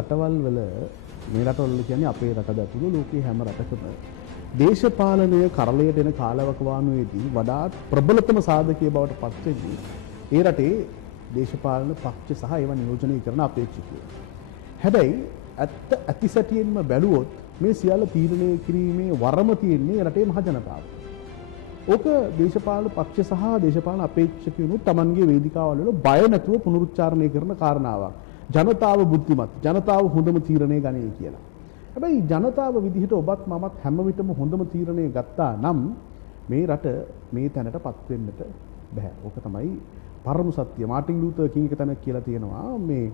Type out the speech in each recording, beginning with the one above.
රටවල් වල මේ රටවල කියන්නේ අපේ රට දැතුළු ලෝකයේ හැම රටකම දේශපාලනය කරලයට එන කාලවකවානුවේදී වඩාත් ප්‍රබලතම සාධකයේ බවට පත් වෙන්නේ ඒ රටේ දේශපාලන පක්ෂ සහ ඒවා නියෝජනය කරන අපේක්ෂකයෝ. හැබැයි ඇතිසැටියෙන්ම බැලුවොත් මේ සියල්ල තීරණය කිරීමේ වරම තියෙන්නේ රටේ මහ ජනතාව. ඕක දේශපාලන පක්ෂ සහ දේශපාලන අපේක්ෂකයෝ තමන්ගේ වේදිකාවල වල බය නැතුව පුනරුච්චාරණය කරන කාරණාවක්. ජනතාව බුද්ධිමත්, ජනතාව හොඳම තීරණය ගන්නේ කියලා. හැබැයි ජනතාව විදිහට ඔබත් මමත් හැම විටම හොඳම තීරණය ගත්තා නම් මේ රට මේ තැනටපත් වෙන්නට බෑ. ඕක තමයි පරම සත්‍ය. මාටින් ලූතර් කිං එක තැනක් කියලා තියෙනවා මේ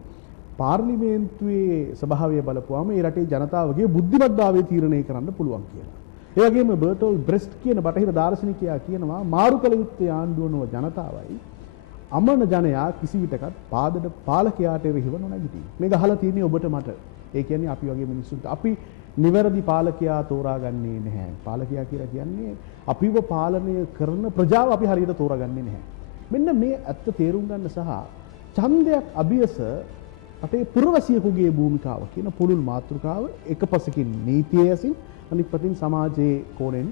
පාර්ලිමේන්තුවේ ස්වභාවය බලපුවාම මේ රටේ ජනතාවගේ බුද්ධිමත්භාවය තීරණය කරන්න පුළුවන් කියලා. ඒ වගේම බර්ටෝල් බ්‍රෙස්ට් කියන බටහිර දාර්ශනිකයා කියනවා මාරු කළ යුත්තේ ආණ්ඩුව නොව ජනතාවයි. අමන ජනයා කිසි විටකත් පාලකයාට එරෙහිව නොනැගිටියි. මේක අහලා තියෙන්නේ ඔබට මට. ඒ කියන්නේ අපි වගේ මිනිස්සුන්ට අපි නිවැරදි පාලකයා තෝරාගන්නේ නැහැ. පාලකයා කියලා කියන්නේ අපිව පාලනය කරන ප්‍රජාව අපි හරියට තෝරාගන්නේ නැහැ. මෙන්න මේ ඇත්ත තේරුම් ගන්න සහ ඡන්දයක් අභියස අපේ පුරවැසියෙකුගේ භූමිකාව කියන පුළුල් මාතෘකාව එක පසකින් නීතිය ඇසින් අනිත් පැතින් සමාජයේ කෝණයෙන්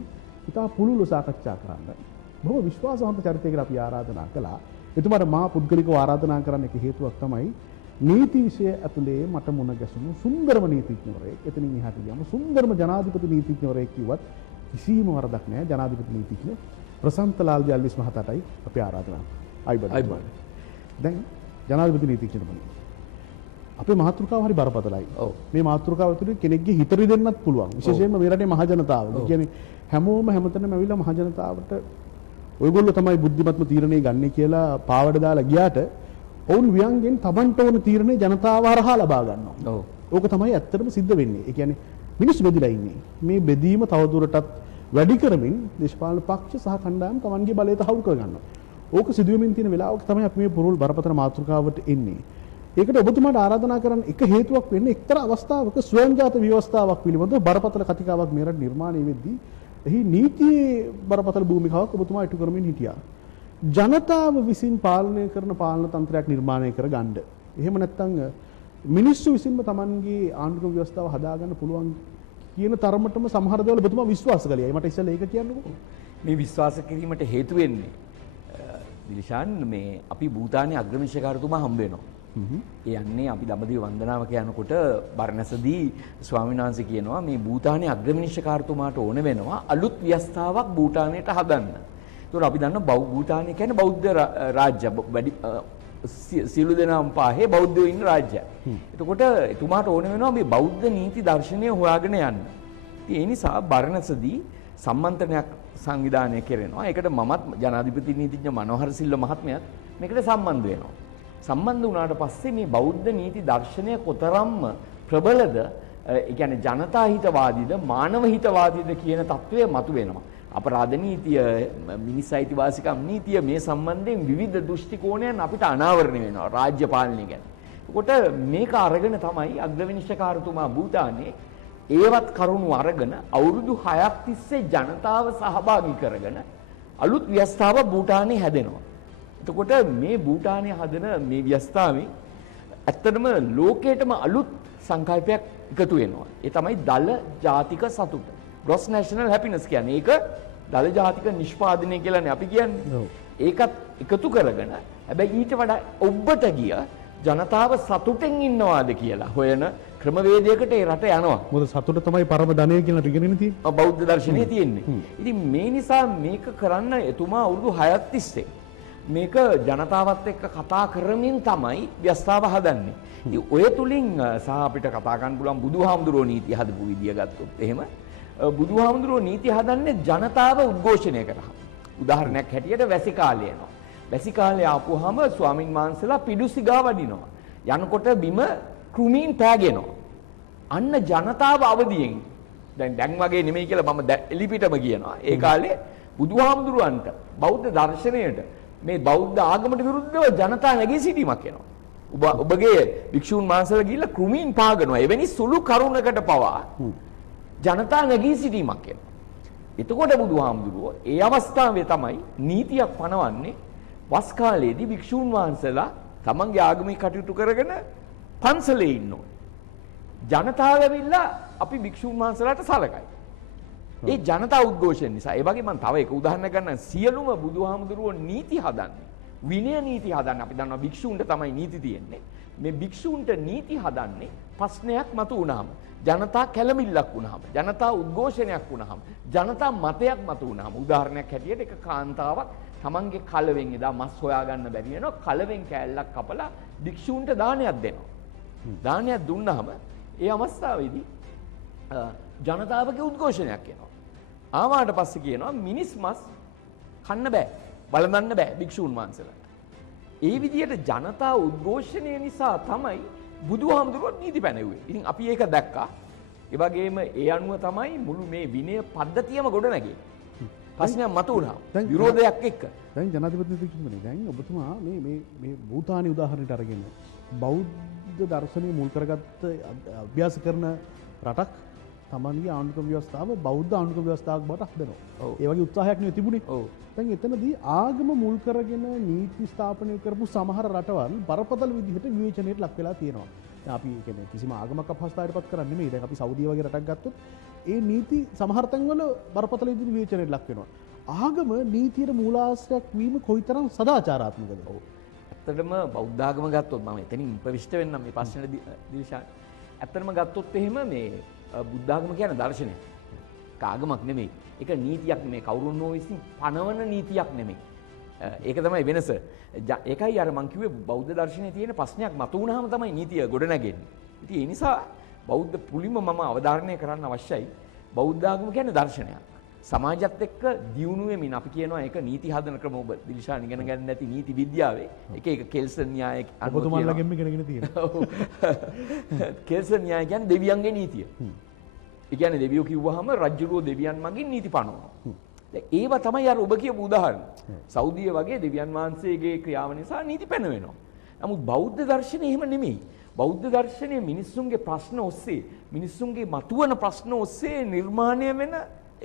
ඉතා පුළුල්ව සාකච්ඡා කරන්න. බොහෝ විශ්වාසවන්ත චරිතයකට අපි ආරාධනා කළා. එතුමාට මා පුද්ගලිකව ආරාධනා කරන්න එක හේතුවක් තමයි නීති විෂය ඇතුලේ මට මුණ ගැසුණු සුන්දරම නීතිඥවරයෙක්. එතනින් එහාට ගියාම සුන්දරම ජනාධිපති නීතිඥවරයෙක් කිව්වත් කිසිම වරදක් නැහැ. ජනාධිපති නීතිඥ ප්‍රසන්තලාල් ජල්විස් මහතාටයි අපි ආරාධනා කරනවා. දැන් ජනාධිපති නීතිඥතුමනි අපේ මාතෘකාව හරි බරපතලයි. මේ මාතෘකාව තුළින් කෙනෙක්ගේ හිත රිදෙන්නත් පුළුවන්. විශේෂයෙන්ම මේ රටේ මහ ජනතාව. ඒ කියන්නේ හැමෝම හැමතැනම ඇවිල්ලා මහ ජනතාවට ඔයගොල්ලෝ තමයි බුද්ධිමත්ම තීරණේ ගන්න කියලා පාවඩ දාලා ගියාට ඔවුන් ව්‍යංගෙන් තමන්ට ඕන තීරණේ ජනතාව හරහා ලබා ගන්නවා. ඕක තමයි ඇත්තටම සිද්ධ වෙන්නේ. ඒ කියන්නේ මිනිස්සු බෙදිලා ඉන්නේ. මේ බෙදීම තවදුරටත් වැඩි කරමින් දේශපාලන පක්ෂ සහ කණ්ඩායම් තමන්ගේ බලය තහවුරු කර ගන්නවා. ඕක සිදුවෙමින් තියෙන වෙලාවක තමයි අපි මේ පුරුල් බරපතල මාතෘකාවට එන්නේ. ඒකට ඔබතුමාට ආරාධනා කරන්න එක හේතුවක් වෙන්නේ එක්තරා අවස්ථාවක ස්වයංජාත ව්‍යවස්ථාවක් පිළිබඳව බරපතල කතිකාවක් මේ රට නිර්මාණය වෙද්දී එහි නීතියේ බරපතල භූමිකාවක් ඔබතුමා ඉටු කරමින් හිටියා. ජනතාව විසින් පාලනය කරන පාලන තන්ත්‍රයක් නිර්මාණය කර ගන්න. එහෙම නැත්නම් මිනිස්සු විසින්ම Tamanගේ ආණ්ඩුක්‍රම ව්‍යවස්ථාව හදාගන්න පුළුවන් කියන තරමටම සමහර දේවල් ඔබතුමා විශ්වාස කළේ. මට ඉස්සෙල්ලා ඒක කියන්නකෝ. මේ විශ්වාස කිරීමට හේතු වෙන්නේ දිලිෂාන් මේ අපි භූතානයේ අග්‍රමිෂකාරතුමා හම්බ වෙනවා. ඒ යන්නේ අපි දඹදිව වන්දනාව කියනකොට බර්ණසදී ස්වාමීන් වහන්සේ කියනවා මේ භූතානයේ අග්‍රමිනිෂ්ඨකාරතුමාට ඕන වෙනවා අලුත් ව්‍යවස්ථාවක් භූතානයට හදන්න. ඒතකොට අපි දන්නවා භූතානය කියන්නේ බෞද්ධ රාජ්‍ය වැඩි සියලු දෙනාම පාහේ බෞද්ධයෝ ඉන්න රාජ්‍යයක්. එතකොට එතුමාට ඕන වෙනවා මේ බෞද්ධ නීති දර්ශනය හොයාගෙන යන්න. ඉතින් ඒ නිසා බර්ණසදී සම්මන්ත්‍රණයක් සංවිධානය කරනවා. ඒකට මමත් ජනාධිපති නීතිඥ මනෝහර සිල්ව මහත්මයාත් මේකට සම්බන්ධ වෙනවා. සම්බන්ධ වුණාට පස්සේ මේ බෞද්ධ නීති දර්ශනය කොතරම්ම ප්‍රබලද ඒ කියන්නේ ජනතා හිතවාදීද මානව හිතවාදීද කියන තත්වය මතුවෙනවා. අපරාධ නීතිය, මිනිස් අයිතිවාසිකම් නීතිය මේ සම්බන්ධයෙන් විවිධ දෘෂ්ටි කෝණයන් අපිට අනාවරණය වෙනවා රාජ්‍ය පාලනය ගැන. එතකොට මේක අරගෙන තමයි අග්‍රවිනිශ්චයකාරතුමා භූතානයේ ඒවත් කරුණු අරගෙන අවුරුදු 6ක් තිස්සේ ජනතාව සහභාගී කරගෙන අලුත් ව්‍යවස්ථාවක් භූතානයේ හැදෙනවා. එතකොට මේ භූටානයේ හදන මේ ව්‍යවස්ථාවේ ඇත්තටම ලෝකයටම අලුත් සංකල්පයක් එකතු වෙනවා. ඒ තමයි දල ජාතික සතුට. gross national happiness කියන්නේ. ඒක දල ජාතික නිෂ්පාදනය කියලානේ අපි කියන්නේ. ඒකත් එකතු කරගෙන හැබැයි ඊට වඩා ඔබට ගිය ජනතාව සතුටෙන් ඉන්නවාද කියලා හොයන ක්‍රමවේදයකට ඒ රට යනවා. මොකද සතුට තමයි පරම ධනය කියලා ඉගෙනගෙන තියෙන්නේ. බෞද්ධ දර්ශනයේ තියෙන්නේ. ඉතින් මේ නිසා මේක කරන්න එතුමා අවුරුදු 6ක් තිස්සේ මේක ජනතාවත් එක්ක කතා කරමින් තමයි ව්‍යවස්ථාව හදන්නේ. ඉතින් ඔය තුලින් සහ අපිට කතා කරන්න පුළුවන් බුදුහාමුදුරුවෝ නීතිය හදපු විදිය ගත්තොත් එහෙම බුදුහාමුදුරුවෝ නීතිය හදන්නේ ජනතාව උද්ඝෝෂණය කරා. උදාහරණයක් හැටියට වැසි කාලය එනවා. වැසි කාලය ආපුවාම ස්වාමින් වහන්සේලා පිඩුසිගා වඩිනවා. යනකොට බිම කෘමීන් පෑගෙනවා. අන්න ජනතාව අවදියෙන් දැන් වගේ නෙමෙයි කියලා මම එලිපිටම කියනවා. ඒ කාලේ බුදුහාමුදුරුවන්ට බෞද්ධ දර්ශනයට මේ බෞද්ධ ආගමට විරුද්ධව ජනතා නැගී සිටීමක් වෙනවා. ඔබගේ භික්ෂුන් වහන්සේලා ගිහිල්ලා කෘමීන් පාගනවා. එවැනි සුළු කරුණකට පවා ජනතා නැගී සිටීමක් වෙනවා. එතකොට බුදුහාමුදුරුවෝ ඒ අවස්ථාවේ තමයි නීතියක් පනවන්නේ වස් කාලයේදී භික්ෂුන් වහන්සේලා තමන්ගේ ආගමික කටයුතු කරගෙන පන්සලේ ඉන්න ඕනේ. ජනතාව ඇවිල්ලා අපි භික්ෂුන් වහන්සේලාට සලකයි. ඒ ජනතා උද්ඝෝෂණ නිසා. ඒ වගේ මම තව එක උදාහරණයක් ගන්නම්. සියලුම බුදුහාමුදුරුවෝ නීති හදන්නේ. විනය නීති හදන්නේ. අපි දන්නවා භික්ෂුන්ට තමයි නීති තියෙන්නේ. මේ භික්ෂුන්ට නීති හදන්නේ ප්‍රශ්නයක් මතු වුණාම, ජනතා කැළමිල්ලක් වුණාම, ජනතා උද්ඝෝෂණයක් වුණාම, ජනතා මතයක් මතු වුණාම. උදාහරණයක් හැටියට එක කාන්තාවක් තමන්ගේ කලවෙන් එදා මස් හොයාගන්න බැරි වෙනවා. කලවෙන් කෑල්ලක් කපලා භික්ෂුන්ට දානයක් දෙනවා. දානයක් දුන්නාම ඒ අවස්ථාවේදී ජනතාවගේ උද්ඝෝෂණයක් එනවා. ආවාට පස්සේ කියනවා මිනිස් මස් කන්න බෑ, බලඳන්න බෑ භික්ෂුන් වහන්සේලාට. ඒ විදිහට ජනතා උද්ඝෝෂණය නිසා තමයි බුදුහාමුදුරුවෝ නීති පැනෙව්වේ. ඉතින් අපි ඒක දැක්කා. ඒ වගේම ඒ අනුව තමයි මුළු මේ විනය පද්ධතියම ගොඩනැගෙන්නේ. ප්‍රශ්නයක් මතුවුණා. විරෝධයක් එක්ක. දැන් ජනාධිපතිතුමනි දැන් ඔබතුමා මේ භූතානි උදාහරණයට අරගෙන බෞද්ධ දර්ශනය මුල් කරගත්ත අභ්‍යාස කරන රටක් තමන්ගේ ආණ්ඩුක්‍රම ව්‍යවස්ථාව බෞද්ධ ආණ්ඩුක්‍රම ව්‍යවස්ථාවක් බවට හදනවා. ඒ වගේ උත්සාහයක් නෙවෙයි තිබුණේ. දැන් එතනදී ආගම මුල් කරගෙන නීති ස්ථාපනය කරපු සමහර රටවල් බරපතල විදිහට විවේචනයට ලක් වෙලා තියෙනවා. දැන් අපි කියන්නේ කිසිම ආගමක් අපහසුතාවයටපත් කරන්නේ නෙමෙයි. දැන් අපි සෞදිය වගේ රටක් ගත්තොත් ඒ නීති සමහර තැන්වල බරපතල විදිහට විවේචනයට ලක් වෙනවා. ආගම නීතියට මූලාශ්‍රයක් වීම කොයිතරම් සදාචාරාත්මකද? ඇත්තටම බෞද්ධ ආගම ගත්තොත් මම එතනින් ප්‍රවිෂ්ඨ වෙන්නම් මේ ප්‍රශ්නෙට දිවිෂාන්. ඇත්තටම ගත්තොත් එහෙම මේ බුද්ධ ආගම කියන්නේ දර්ශනයක්. ආගමක් නෙමෙයි. ඒක නීතියක් නෙමෙයි. කවුරුන් හෝ විසින් පනවන නීතියක් නෙමෙයි. ඒක තමයි වෙනස. ඒකයි අර මං කිව්වේ බෞද්ධ දර්ශනයේ තියෙන ප්‍රශ්නයක් මතු වුණාම තමයි නීතිය ගොඩ නැගෙන්නේ. ඉතින් ඒ නිසා බෞද්ධ පුලිම මම අවධාරණය කරන්න අවශ්‍යයි. බෞද්ධ ආගම කියන්නේ දර්ශනයක්. සමාජයත් එක්ක දියුණු වෙමින් අපි කියනවා ඒක නීති හදන ක්‍රම. ඔබ දිලිෂාන් ඉගෙන ගන්න නැති නීති විද්‍යාවේ එක කෙල්සන් න්‍යාය අනුව ඔබතුමාලගෙම ඉගෙනගෙන තියෙනවා. කෙල්සන් න්‍යාය කියන්නේ දෙවියන්ගේ නීතිය. ඒ කියන්නේ දෙවියෝ කිව්වහම රජුරෝ දෙවියන් මගින් නීති පනවනවා. ඒවා තමයි අර ඔබ කියපු උදාහරණ. සෞදිය වගේ දෙවියන් වහන්සේගේ ක්‍රියාව නිසා නීති පැනවෙනවා. නමුත් බෞද්ධ දර්ශනය එහෙම නෙමෙයි. බෞද්ධ දර්ශනය මිනිස්සුන්ගේ ප්‍රශ්න ඔස්සේ, මිනිස්සුන්ගේ මතුවන ප්‍රශ්න ඔස්සේ නිර්මාණය වෙන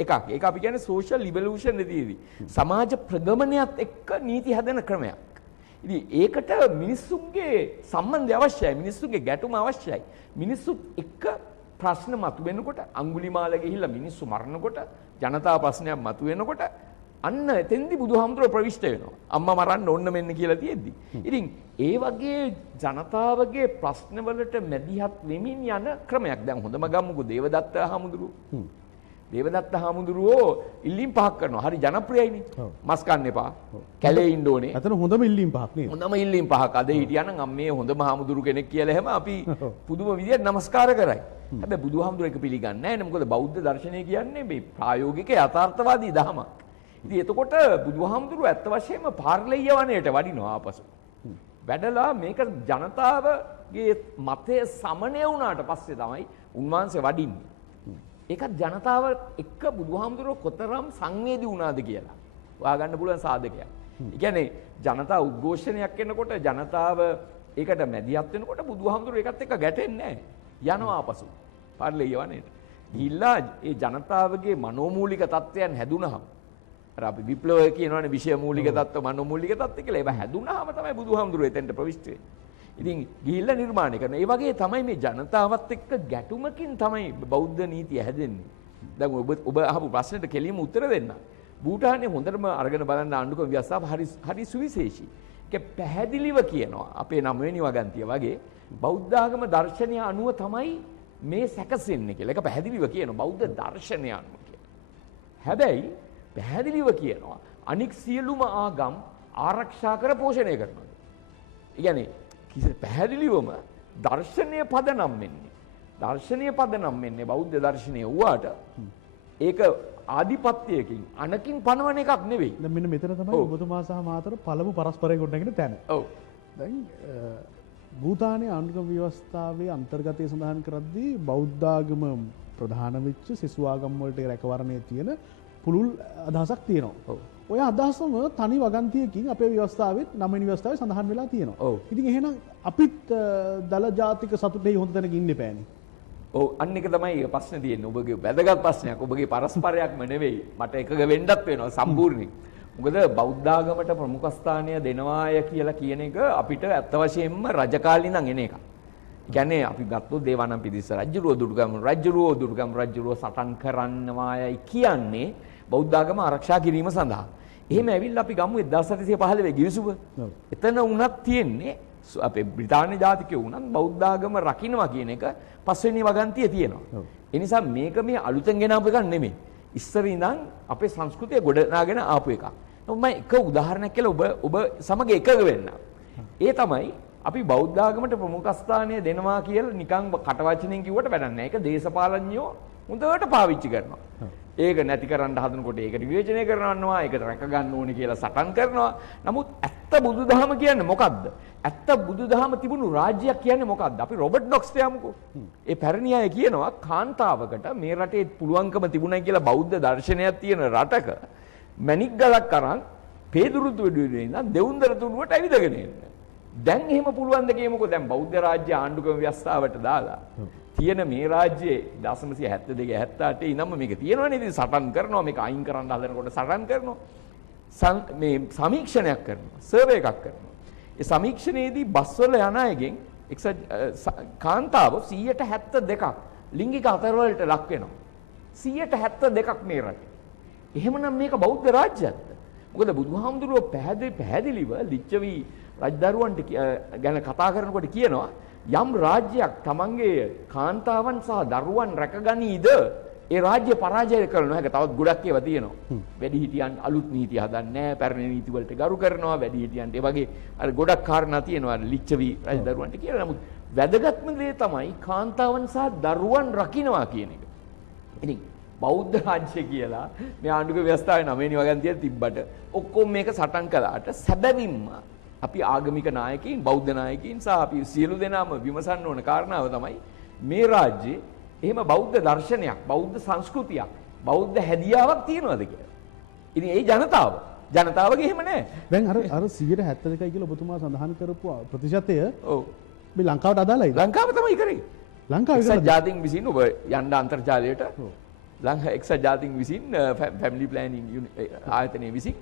එකක්. ඒක අපි කියන්නේ සෝෂල් ඉවොලුෂන් නෙදී. සමාජ ප්‍රගමනයත් එක්ක නීති හදන ක්‍රමයක්. ඉතින් ඒකට මිනිස්සුන්ගේ සම්බන්ධය අවශ්‍යයි. මිනිස්සුන්ගේ ගැටුම අවශ්‍යයි. මිනිස්සුත් එක්ක ප්‍රශ්න මතුවෙනකොට අඟුලිමාල ගිහිල්ලා මිනිස්සු මරනකොට ජනතා ප්‍රශ්නයක් මතුවෙනකොට අන්න එතෙන්දි බුදුහාමුදුරුවෝ ප්‍රවිෂ්ඨ වෙනවා. අම්මා මරන්න ඕන්න මෙන්න කියලා තියෙද්දි. ඉතින් ඒ වගේ ජනතාවගේ ප්‍රශ්නවලට මැදිහත් වෙමින් යන ක්‍රමයක්. දැන් හොඳම ගමුකෝ දේවදත්ත හාමුදුරුවෝ. දේවදත්ත හාමුදුරුවෝ ඉල්ලීම් පහක් කරනවා. හරි ජනප්‍රියයිනේ. මස් කන්න එපා. කැලේ ඉන්න ඕනේ. අතන හොඳම ඉල්ලීම් පහක් නේද? හොඳම ඉල්ලීම් පහක්. අද හිටියානම් අම්මේ හොඳම හාමුදුරු කෙනෙක් කියලා එහෙම අපි පුදුම විදියට නමස්කාර කරයි. හැබැයි බුදුහාමුදුරුවෝ ඒක පිළිගන්නේ නැහැ නේ. මොකද බෞද්ධ දර්ශනය කියන්නේ මේ ප්‍රායෝගික යථාර්ථවාදී දහමක්. ඉතින් එතකොට බුදුහාමුදුරුවෝ ඇත්ත වශයෙන්ම පාර්ලිය වනයේට වඩිනවා ආපසු. වැඩලා මේක ජනතාවගේ මතය සමනය වුණාට පස්සේ තමයි උන්වහන්සේ වඩින්නේ. ඒකත් ජනතාව එක්ක බුදුහාමුදුරුවෝ කොතරම් සංවේදී වුණාද කියලා හොයාගන්න පුළුවන් සාධකයක්. ඒ කියන්නේ ජනතා උද්ඝෝෂණයක් එනකොට ජනතාව ඒකට මැදිහත් වෙනකොට බුදුහාමුදුරුවෝ ඒකත් එක්ක ගැටෙන්නේ නැහැ. යනවා ආපසු පාර්ලිය වනයේට. ගිහිල්ලා ඒ ජනතාවගේ මනෝමූලික තත්ත්වයන් හැදුනහම අර අපි විප්ලවය කියනවනේ විෂය මූලික තත්ත්ව මනෝමූලික තත්ත්ව කියලා. ඒවා හැදුනහම තමයි බුදුහාමුදුරුවෝ එතෙන්ට ප්‍රවිෂ්ඨ වෙන්නේ. ඉතින් ගිහිල්ලා නිර්මාණය කරන. ඒ වගේ තමයි මේ ජනතාවත් එක්ක ගැටුමකින් තමයි බෞද්ධ නීතිය හැදෙන්නේ. දැන් ඔබ අහපු ප්‍රශ්නෙට කෙලින්ම උත්තර දෙන්න. භූටානයේ හොඳටම අරගෙන බලන්න ආණ්ඩුක්‍රම ව්‍යවස්ථාව හරි සුවිශේෂී. ඒක පැහැදිලිව කියනවා. අපේ 9 වෙනි වගන්තිය වගේ බෞද්ධ ආගම දර්ශනය අනුව තමයි මේ සැකසෙන්නේ කියලා. ඒක පැහැදිලිව කියනවා බෞද්ධ දර්ශනය අනුව කියලා. හැබැයි පැහැදිලිව කියනවා අනික් සියලුම ආගම් ආරක්ෂා කර පෝෂණය කරනවා. ඒ කියන්නේ කිසි පැහැදිලිවම දර්ශනය පදනම් වෙන්නේ. දර්ශනය පදනම් වෙන්නේ බෞද්ධ දර්ශනය වුණාට ඒක ආධිපත්‍යයකින් අනකින් පනවන එකක් නෙවෙයි. දැන් මෙන්න මෙතන තමයි ඔබතුමා සහ මාතර පළමු පරස්පරය ගොඩනගෙන තැන. ඔව්. දැන් භූතානයේ ආණ්ඩුක්‍රම ව්‍යවස්ථාවේ අන්තර්ගතය සඳහන් කරද්දී බෞද්ධ ආගම ප්‍රධාන වෙච්ච සිසු ආගම් වලට රැකවරණයේ තියෙන පුළුල් අදහසක් තියෙනවා. ඔය අදහසම තනි වගන්තියකින් අපේ ව්‍යවස්ථාවෙත් 9 වෙනි ව්‍යවස්ථාවේ සඳහන් වෙලා තියෙනවා. ඉතින් එහෙනම් අපිත් දල ජාතික සතුටේ හොඳ තැනක ඉන්න එපානේ. ඔව් අන්න එක තමයි ප්‍රශ්නේ තියෙන්නේ. ඔබගේ වැදගත් ප්‍රශ්නයක්. ඔබගේ පරස්පරයක්ම නෙවෙයි. මට එකග වෙන්නත් වෙනවා සම්පූර්ණයෙන්. මොකද බෞද්ධ ආගමට ප්‍රමුඛ ස්ථානය දෙනවාය කියලා කියන එක අපිට ඇත්ත වශයෙන්ම රජකාලේ ඉඳන් එන එකක්. කියන්නේ අපි ගත්තොත් දේවානම්පියතිස්ස රජුරෝ දුටුගැමුණු රජුරෝ සටන් කරන්නවායයි කියන්නේ බෞද්ධ ආගම ආරක්ෂා කිරීම සඳහා. එහෙම ඇවිල්ලා අපි ගමු 1715 ගිවිසුම. එතන උනත් තියෙන්නේ අපේ බ්‍රිතාන්‍ය ජාතිකයෝ උනත් බෞද්ධ ආගම රකින්නවා කියන එක පස්වෙනි වගන්තිය තියෙනවා. ඒ නිසා මේක මේ අලුතෙන් ගෙන ආපු එකක් නෙමෙයි. ඉස්සර ඉඳන් අපේ සංස්කෘතිය ගොඩනගාගෙන ආපු එකක්. මම එක උදාහරණයක් කියලා ඔබ සමග එකග වෙන්න. ඒ තමයි අපි බෞද්ධ ආගමට ප්‍රමුඛ ස්ථානය දෙනවා කියලා නිකන් කටවචනෙන් කිව්වට වැඩක් නැහැ. ඒක දේශපාලඥයෝ හොඳට පාවිච්චි කරනවා. ඒක නැති කරන්න හදනකොට ඒකට විවේචනය කරනවා, ඒකට රැක ගන්න ඕනේ කියලා සටන් කරනවා. නමුත් ඇත්ත බුදුදහම කියන්නේ මොකද්ද? ඇත්ත බුදුදහම තිබුණු රාජ්‍යයක් කියන්නේ මොකද්ද? අපි රොබර්ට් නොක්ස් තියමුකෝ. ඒ පැරණි අය කියනවා කාන්තාවකට මේ රටේ පුළුවන්කම තිබුණයි කියලා බෞද්ධ දර්ශනයක් තියෙන රටක මැණික් ගලක් අරන් පේදුරුතු වෙඩුවේ ඉඳන් දෙවුන්දර තුඩුවට ඇවිදගෙන එන්න. දැන් එහෙම පුළුවන් ද කියමුකෝ. දැන් බෞද්ධ රාජ්‍ය ආණ්ඩුක්‍රම ව්‍යවස්ථාවට දාලා තියෙන මේ රාජ්‍යයේ 1972 78 ඉඳන්ම මේක තියෙනවනේ. ඉතින් සටන් කරනවා, මේක අයින් කරන්න හදනකොට සටන් කරනවා. මේ සමීක්ෂණයක් කරනවා, සර්වේ එකක් කරනවා. ඒ සමීක්ෂණයේදී බස්වල යන අයගෙන් කාන්තාව 172ක් ලිංගික අතවලට ලක් වෙනවා. 172ක් මේ රටේ. එහෙමනම් මේක බෞද්ධ රාජ්‍යයක්ද? මොකද බුදුහාමුදුරුවෝ පැහැදිලිව ලිච්ඡවි රජදරුවන්ට ගැන කතා කරනකොට කියනවා යම් රාජ්‍යයක් තමන්ගේ කාන්තාවන් සහ දරුවන් රැකගනීද ඒ රාජ්‍ය පරාජය කරනවා. ඒක තවත් ගොඩක් ඒවා තියෙනවා. වැඩිහිටියන් අලුත් නීති හදන්නේ නැහැ, පැරණි නීති වලට ගරු කරනවා. වැඩිහිටියන්ට ඒ වගේ අර ගොඩක් කාරණා තියෙනවා ලිච්ඡවි රජදරුවන්ට කියලා. නමුත් වැදගත්ම දේ තමයි කාන්තාවන් සහ දරුවන් රකින්නවා කියන එක. ඉතින් බෞද්ධ රාජ්‍ය කියලා මේ ආණ්ඩුක ව්‍යවස්ථාවේ 9 වෙනි වගන්තිය තිබ්බට ඔක්කොම මේක සටන් කළාට සැබවින්ම අපි ආගමික නායකයින්, බෞද්ධ නායකයින් සහ අපි සියලු දෙනාම විමසන්න ඕන කාරණාව තමයි මේ රාජ්‍යයේ එහෙම බෞද්ධ දර්ශනයක්, බෞද්ධ සංස්කෘතියක්, බෞද්ධ හැදියාවක් තියෙනවද කියලා. ඉතින් ඒ ජනතාවගේ එහෙම නැහැ. දැන් අර 172යි කියලා ඔබතුමා සඳහන් කරපු ප්‍රතිශතය මේ ලංකාවට අදාළයිද? ලංකාව තමයි කරේ. ලංකාවේ එක්සත් ජාතීන් විසින් ඔබ යන්න අන්තර්ජාලයට එක්සත් ජාතීන් විසින් ෆැමිලි ප්ලෑනින් ආයතනයේ විසින්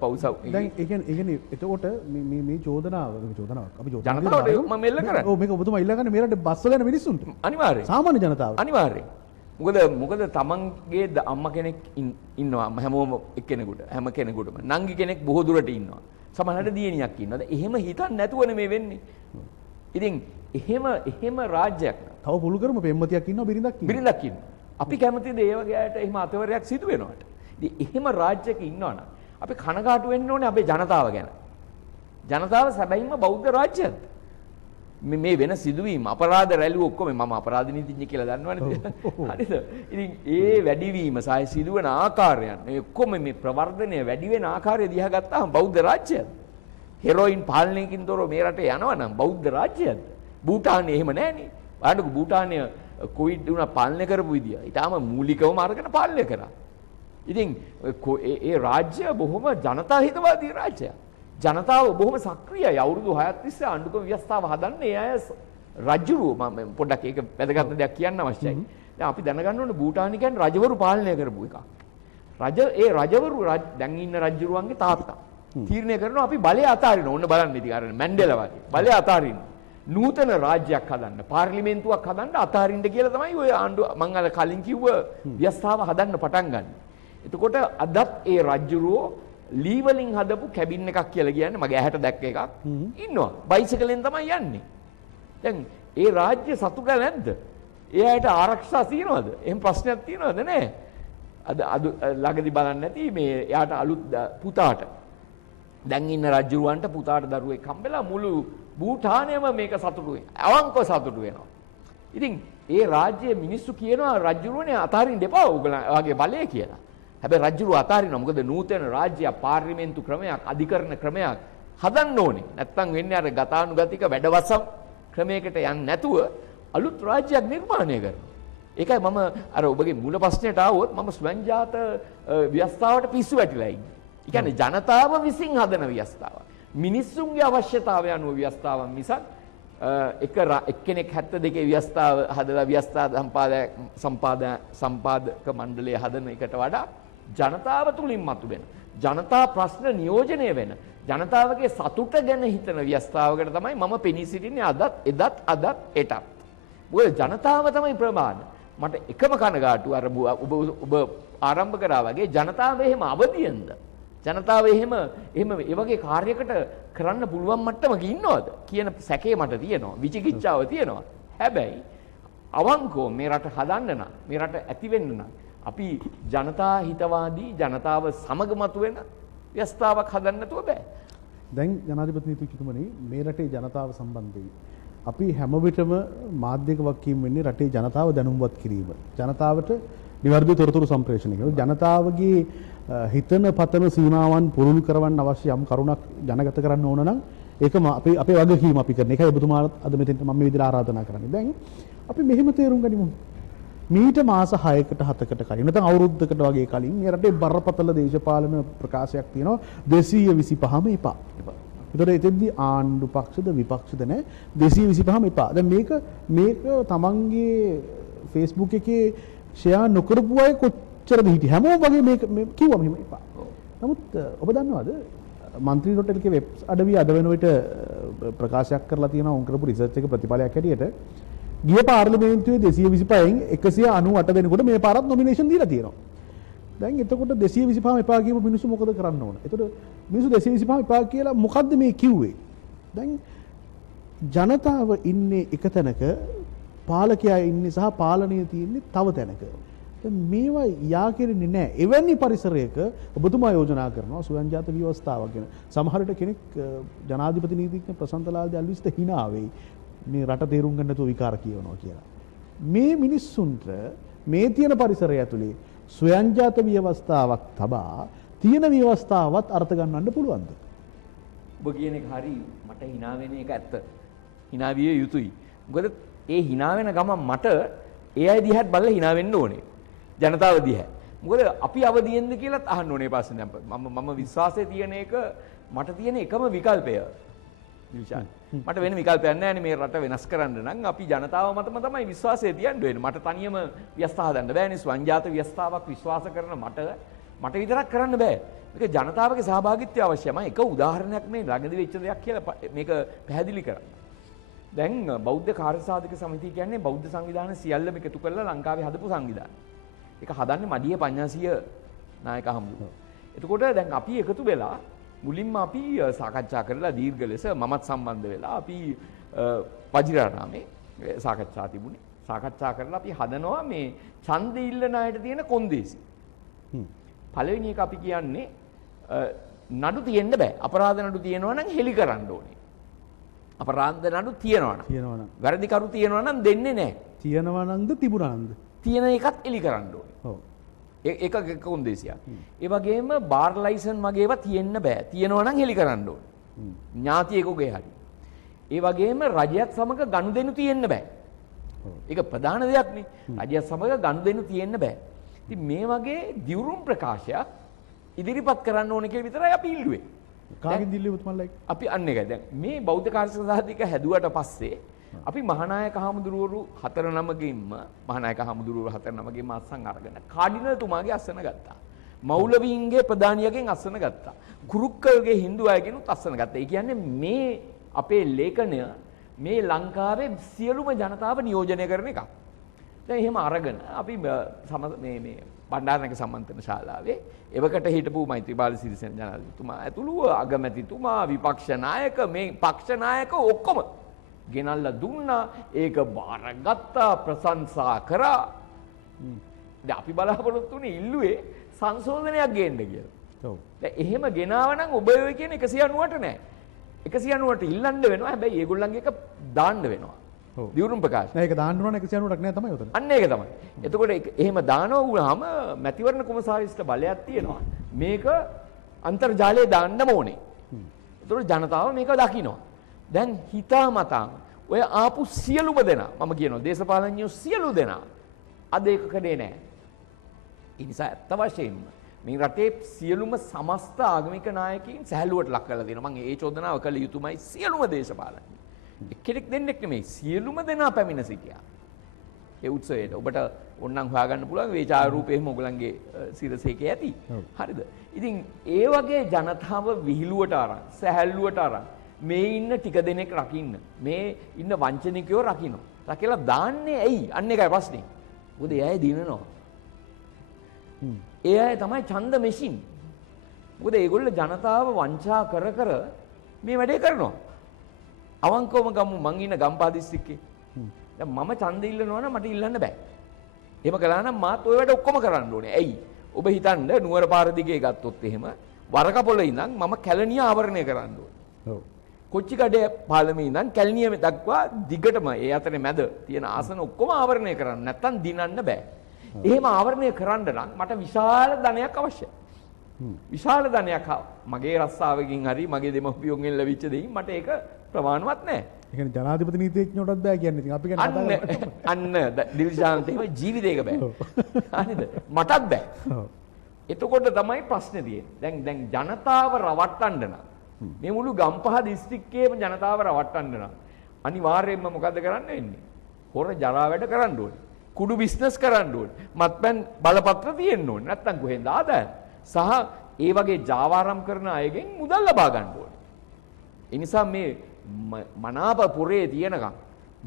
පෞසව් දැන් ඒ කියන්නේ එතකොට මේ චෝදනාව අපි ජනතාවට මම එල්ල කරන්නේ. ඔව් මේක ඔබතුමා ඉල්ලගන්නේ මේ රටේ බස්වල යන මිනිස්සුන්ට. අනිවාර්යයෙන්. සාමාන්‍ය ජනතාවට. අනිවාර්යයෙන්. මොකද තමන්ගේ අම්මා කෙනෙක් ඉන්නවා හැම කෙනෙකුටම. නංගි කෙනෙක් බොහෝ දුරට ඉන්නවා. සමහරවිට දියණියක් ඉන්නවා. එහෙම හිතන්නේ නැතුවනේ මේ වෙන්නේ. ඉතින් එහෙම රාජ්‍යයක් තව පුළු කරම පෙම්මතියක් ඉන්නවා, බිරිඳක් ඉන්නවා. අපි කැමතිද ඒ වගේ අයට එහෙම අතවරයක් සිදු වෙනවට? ඉතින් එහෙම රාජ්‍යයක ඉන්නවනම් අපි කනගාටු වෙන්න ඕනේ අපේ ජනතාව ගැන. ජනතාව සැබවින්ම බෞද්ධ රාජ්‍යයක්ද? මේ වෙන සිදුවීම් අපරාධ රැළුව ඔක්කොම මම අපරාධ නීතිඥ කියලා දන්නවනේ. හරිද? ඉතින් ඒ වැඩිවීම සහ සිදුවන ආකාරයන් මේ ඔක්කොම මේ ප්‍රවර්ධනය වැඩි වෙන ආකාරය දිහා ගත්තාම බෞද්ධ රාජ්‍යයක්ද? හෙරොයින් පාලනයකින් තොරව මේ රටේ යනවනම් බෞද්ධ රාජ්‍යයක්ද? භූටානයේ එහෙම නැහනේ. බලන්නකො භූටානය කොවිඩ් වුණා පාලනය කරපු විදිය. ඊටාම මූලිකවම අරගෙන පාලනය කරා. ඉතින් ඒ රාජ්‍ය බොහොම ජනතා හිතවාදී රාජ්‍යයක්. ජනතාව බොහොම සක්‍රියයි. අවුරුදු 6ක් තිස්සේ ආණ්ඩුක්‍රම ව්‍යවස්ථාව හදන්නේ ඒ අය රජුරුව. මම පොඩ්ඩක් ඒක වැදගත් දෙයක් කියන්න අවශ්‍යයි. දැන් අපි දැනගන්න ඕනේ භූටානි කියන්නේ රජවරු පාලනය කරපු එකක්. ඒ රජවරු දැන් ඉන්න රජුරුවන්ගේ තාත්තා තීරණය කරනවා අපි බලය අතාරින්න. ඕන්න බලන්න ඉතින් අර මැන්ඩෙලා වගේ. බලය අතාරින්න. නූතන රාජ්‍යයක් හදන්න, පාර්ලිමේන්තුවක් හදන්න අතාරින්න කියලා තමයි ඔය ආණ්ඩුව මම අර කලින් කිව්ව ව්‍යවස්ථාව හදන්න පටන් ගන්න. එතකොට අදත් ඒ රජුරෝ ලී වලින් හදපු කැබින් එකක් කියලා කියන්නේ මගේ ඇහැට දැක්ක එකක් ඉන්නවා. බයිසිකලෙන් තමයි යන්නේ. දැන් ඒ රාජ්‍ය සතුට නැද්ද? ඒ අයට ආරක්ෂා තියනවද? එහෙම ප්‍රශ්නයක් තියනවද? නැහැ. අද ළඟදී බලන්න නැති මේ එයාට අලුත් පුතාට දැන් ඉන්න රජුරවන්ට පුතාට දරුවෙක් හම්බෙලා මුළු භූටානයම මේක සතුටු වෙනවා. අවංකව සතුටු වෙනවා. ඉතින් ඒ රාජ්‍යයේ මිනිස්සු කියනවා රජුරවනේ අතාරින්න එපා ඔයගොල්ලෝ වගේ බලය කියලා. හැබැයි රජුරුව අතාරිනවා. මොකද නූතන රාජ්‍ය පාර්ලිමේන්තු ක්‍රමයක්, අධිකරණ ක්‍රමයක් හදන්න ඕනේ. නැත්තම් වෙන්නේ අර ගතානුගතික වැඩවසම් ක්‍රමයකට යන්නේ නැතුව අලුත් රාජ්‍යයක් නිර්මාණය කරනවා. ඒකයි මම අර ඔබගේ මූල ප්‍රශ්නයට ආවොත් මම ස්වයංජාත ව්‍යවස්ථාවට පිස්සු වැටිලා ඉන්නේ. ඒ කියන්නේ ජනතාව විසින් හදන ව්‍යවස්ථාවක්. මිනිස්සුන්ගේ අවශ්‍යතාවය අනුව ව්‍යවස්ථාවක් මිසක් එක්කෙනෙක් 72 ව්‍යවස්ථාව හදලා ව්‍යවස්ථා සම්පාදක මණ්ඩලය හදන එකට වඩා ජනතාව තුලින් මතුවෙන ජනතා ප්‍රශ්න නියෝජනය වෙන ජනතාවගේ සතුට ගැන හිතන ව්‍යවස්ථාවකට තමයි මම පෙනී සිටින්නේ අදත් එටත්. මොකද ජනතාව තමයි ප්‍රමාණ. මට එකම කනගාටුව අර ඔබ ආරම්භ කරා වගේ ජනතාව එහෙම අවදියෙන්ද? ජනතාව එහෙම ඒ වගේ කාර්යයකට කරන්න පුළුවන් මට්ටමක ඉන්නවද කියන සැකේ මට තියෙනවා. විචිකිච්ඡාව තියෙනවා. හැබැයි අවංකව මේ රට හදන්න නම් මේ රට ඇති වෙන්න නම් අපි ජනතා හිතවාදී ජනතාව සමග මතුවෙන ව්‍යවස්ථාවක් හදන්න නැතුව බෑ. දැන් ජනාධිපති නීතිඥතුමනි මේ රටේ ජනතාව සම්බන්ධයෙන් අපි හැම විටම මාධ්‍යක වක්කීම් වෙන්නේ රටේ ජනතාව දැනුම්වත් කිරීම. ජනතාවට නිවැරදි තොරතුරු සම්ප්‍රේෂණය කරන ජනතාවගේ හිතන පතන සීමාවන් පුරුදු කරවන්න අවශ්‍ය යම් කරුණක් ජනගත කරන්න ඕන නම් ඒක අපේ වගකීම අපි කරන එකයි ඔබතුමාට අද මෙතෙන්ට මම මේ විදිහට ආරාධනා කරන්නේ. දැන් අපි මෙහෙම තේරුම් ගනිමු. මීට මාස 6කට 7කට කලින් නැත්නම් අවුරුද්දකට වගේ කලින් මේ රටේ බරපතල දේශපාලන ප්‍රකාශයක් තියෙනවා 225ම එපා. ඒතර එතෙන්දී ආණ්ඩු පක්ෂද විපක්ෂද නැහැ 225ම එපා. දැන් මේක තමන්ගේ Facebook එකේ ෂෙයා නොකරපු අය කොච්චරද හිටියේ හැමෝම වගේ මේක කිව්වා මෙහෙම එපා. නමුත් ඔබ දන්නවද මන්ත්‍රී.lk වෙබ් අඩවිය අද වෙන විට ප්‍රකාශයක් කරලා තියෙනවා උන් කරපු රිසර්ච් එක ප්‍රතිඵලයක් හැටියට ගිය පාර්ලිමේන්තුවේ 225න් 198 වෙනකොට මේ පාරත් නොමිනේෂන් දීලා තියෙනවා. දැන් එතකොට 225ම එපා කියපු මිනිස්සු මොකද කරන්න ඕන? එතකොට මිනිස්සු 225ම එපා කියලා මොකද්ද මේ කිව්වේ? දැන් ජනතාව ඉන්නේ එක තැනක පාලකයා ඉන්නේ සහ පාලනය තියෙන්නේ තව තැනක. දැන් මේවා යා කෙරෙන්නේ නැහැ. එවැනි පරිසරයක ඔබතුමා යෝජනා කරනවා ස්වයංජාත ව්‍යවස්ථාවක් ගැන. සමහර විට කෙනෙක් ජනාධිපති නීතිඥ ප්‍රසන්තලාල් දල්විස්ට hina වෙයි. මේ රට තේරුම් ගන්න නැතුව විකාර කියනවා කියලා. මේ මිනිස්සුන්ට මේ තියෙන පරිසරය ඇතුලේ ස්වයංජාත ව්‍යවස්ථාවක් තබා තියෙන ව්‍යවස්ථාවත් අර්ථ ගන්නන්න පුළුවන්ද? ඔබ කියන එක හරි මට hina වෙන එක ඇත්ත. hina විය යුතුයි. මොකද ඒ hina වෙන ගමන් මට ඒ අය දිහාත් බලලා hina වෙන්න ඕනේ. ජනතාව දිහා. මොකද අපි අවදියෙන්ද කියලාත් අහන්න ඕනේ පස්සේ දැන් මම විශ්වාසයේ තියෙන එක මට තියෙන එකම විකල්පය. විශාල. මට වෙන විකල්පයක් නැහැ නේ මේ රට වෙනස් කරන්න නම් අපි ජනතාව මතම තමයි විශ්වාසය තියන්න වෙන්නේ. මට තනියම ව්‍යවස්ථා හදන්න බෑනේ. ස්වංජාත ව්‍යවස්ථාවක් විශ්වාස කරන මට විතරක් කරන්න බෑ. මේක ජනතාවගේ සහභාගීත්වය අවශ්‍යයි. මම එක උදාහරණයක් මේ ළඟදී වෙච්ච දෙයක් කියලා මේක පැහැදිලි කරන්න. දැන් බෞද්ධ කාර්යසාධක සමිතිය කියන්නේ බෞද්ධ සංවිධාන සියල්ලම එකතු කරලා ලංකාවේ හදපු සංවිධානය. ඒක හදන්නේ මඩිය පඤ්ඤාසිය නායක හම්බුනේ. එතකොට දැන් අපි එකතු වෙලා මුලින්ම අපි සාකච්ඡා කරලා දීර්ඝ ලෙස මමත් සම්බන්ධ වෙලා අපි වජිරාරාමේ සාකච්ඡා තිබුණේ. සාකච්ඡා කරලා අපි හදනවා මේ ඡන්ද ඉල්ලන අයට තියෙන කොන්දේසි. පළවෙනි එක අපි කියන්නේ නඩු තියෙන්න බෑ. අපරාධ නඩු තියෙනවා නම් හෙලි කරන්න ඕනේ. අපරාධ නඩු තියෙනවා නම්. වැරදිකරු තියෙනවා නම් දෙන්නේ නැහැ. තියෙනවා නම්ද තිබුණා නම්ද? තියෙන එකත් එලි කරන්න ඕනේ. ඔව්. ඒක කොන්දේසියක්. ඒ වගේම බාර් ලයිසන් වගේ ඒවා තියෙන්න බෑ. තියෙනවා නම් හෙලි කරන්න ඕනේ. ඥාතියෙකුගේ හරි. ඒ වගේම රජයත් සමග ගනුදෙනු තියෙන්න බෑ. ඒක ප්‍රධාන දෙයක් නේ. රජයත් සමග ගනුදෙනු තියෙන්න බෑ. ඉතින් මේ වගේ දියුරුම් ප්‍රකාශයක් ඉදිරිපත් කරන්න ඕනේ කියලා විතරයි අපි ඉල්ලුවේ. කාගෙන් දිල්ලුවේ පුතුමල්ලා? අපි අන්න එකයි. දැන් මේ බෞද්ධ කාර්යසාධික හැදුවට පස්සේ අපි මහානායක හාමුදුරුවරු 4-9කින්ම මහානායක හාමුදුරුවරු 4-9කින්ම අස්සන් අරගෙන කාඩිනල්තුමාගේ අස්සන ගත්තා. මෞලවීන්ගේ ප්‍රධානියගෙන් අස්සන ගත්තා. කුරුක්කල්ගේ හින්දු අයගෙනුත් අස්සන ගත්තා. ඒ කියන්නේ මේ අපේ ලේඛනය මේ ලංකාවේ සියලුම ජනතාව නියෝජනය කරන එකක්. දැන් එහෙම අරගෙන අපි මේ බණ්ඩාරනායක සම්මන්ත්‍රණ ශාලාවේ එවකට හිටපු මෛත්‍රීපාල සිරිසේන ජනාධිපතිතුමා ඇතුළු අගමැතිතුමා විපක්ෂ නායක මේ පක්ෂ නායක ඔක්කොම ගෙනල්ලා දුන්නා. ඒක බාරගත්තා, ප්‍රශංසා කරා. දැන් අපි බලාපොරොත්තු වෙන්නේ ඉල්ලුවේ සංශෝධනයක් ගේන්න කියලා. ඔව්. දැන් එහෙම ගෙනාව නම් ඔබ ඔය කියන 190ට නෑ. 190ට ඉල්ලන්න වෙනවා. හැබැයි ඒගොල්ලන්ගේ එක දාන්න වෙනවා. ඔව්. දියුරුම් ප්‍රකාශ. නෑ ඒක දාන්න ඕන 190ක් නෑ තමයි උතන. අන්න ඒක තමයි. එතකොට එහෙම දානවා වුණාම මැතිවරණ කොමසාරිස්ට බලයක් තියෙනවා. මේක අන්තර්ජාලයේ දාන්නම ඕනේ. එතකොට ජනතාව මේක දකිනවා. දැන් හිතාමතා ඔය ආපු සියලුම දෙනා මම කියනවා දේශපාලඥයෝ සියලු දෙනා අද ඒක කඩේ නැහැ. ඒ නිසා ඇත්ත වශයෙන්ම මේ රටේ සියලුම සමස්ත ආගමික නායකයින් සැහැල්ලුවට ලක් කරලා දෙනවා. මම ඒ චෝදනාව කළ යුතුමයි සියලුම දේශපාලඥයෝ. එක්කෙනෙක් දෙන්නෙක් නෙමෙයි සියලුම දෙනා පැමිණ සිටියා. ඒ උත්සවයට. ඔබට ඕනනම් හොයාගන්න පුළුවන් මේ ඡායාරූපේ එහෙම ඔයගලන්ගේ සිරසේකේ ඇති. හරිද? ඉතින් ඒ වගේ ජනතාව විහිළුවට අරන්, සැහැල්ලුවට අරන් මේ ඉන්න ටික දෙනෙක් රකින්න. මේ ඉන්න වංචනිකයෝ රකින්න. රකිලා දාන්නේ ඇයි? අන්න එකයි ප්‍රශ්නේ. මොකද ඒ අය දිනනවා. ඒ අය තමයි ඡන්ද මැෂින්. මොකද ඒගොල්ලෝ ජනතාව වංචා කර කර මේ වැඩේ කරනවා. අවංකවම ගමු මං ඉන්න ගම්පහ දිස්ත්‍රික්කේ. දැන් මම ඡන්ද ඉල්ලනවා නම් මට ඉල්ලන්න බෑ. එහෙම කළා නම් මාත් ওই වැඩ ඔක්කොම කරන්න ඕනේ. ඇයි? ඔබ හිතන්න නුවර පාර දිගේ ගත්තොත් එහෙම වරකපොළ ඉඳන් මම කැලණිය ආවරණය කරන්න ඕනේ. ඔව්. කොච්චිකඩේ පාලමේ ඉඳන් කැලණිය දක්වා දිගටම ඒ අතරේ මැද තියෙන ආසන ඔක්කොම ආවරණය කරන්න. නැත්තම් දිනන්න බෑ. එහෙම ආවරණය කරන්න නම් මට විශාල ධනයක් අවශ්‍යයි. විශාල ධනයක් මගේ රස්සාවකින් හරි මගේ දෙමව්පියෝගෙන් ලැබිච්ච දෙයින් මට ඒක ප්‍රමාණවත් නැහැ. ඒ කියන්නේ ජනාධිපති නීතිඥයටත් බෑ කියන්නේ. ඉතින් අපි කියන්නේ අන්න දිල්ෂාන්ට එහෙම ජීවිතේක බෑ. හරිද? මටත් බෑ. එතකොට තමයි ප්‍රශ්නේ තියෙන්නේ. දැන් ජනතාව රවට්ටන්න නම් මේ මුළු ගම්පහ දිස්ත්‍රික්කයේම ජනතාව රවට්ටන්න නම් අනිවාර්යයෙන්ම මොකද කරන්න වෙන්නේ? හොර ජරා වැඩ කරන්න ඕනේ. කුඩු බිස්නස් කරන්න ඕනේ. මත්පැන් බලපත්‍ර තියෙන්න ඕනේ. නැත්තම් කොහෙන්ද ආදායම? සහ ඒ වගේ ජාවාරම් කරන අයගෙන් මුදල් ලබා ගන්න ඕනේ. ඒ නිසා මේ මනාප පුරේ තියෙනකම්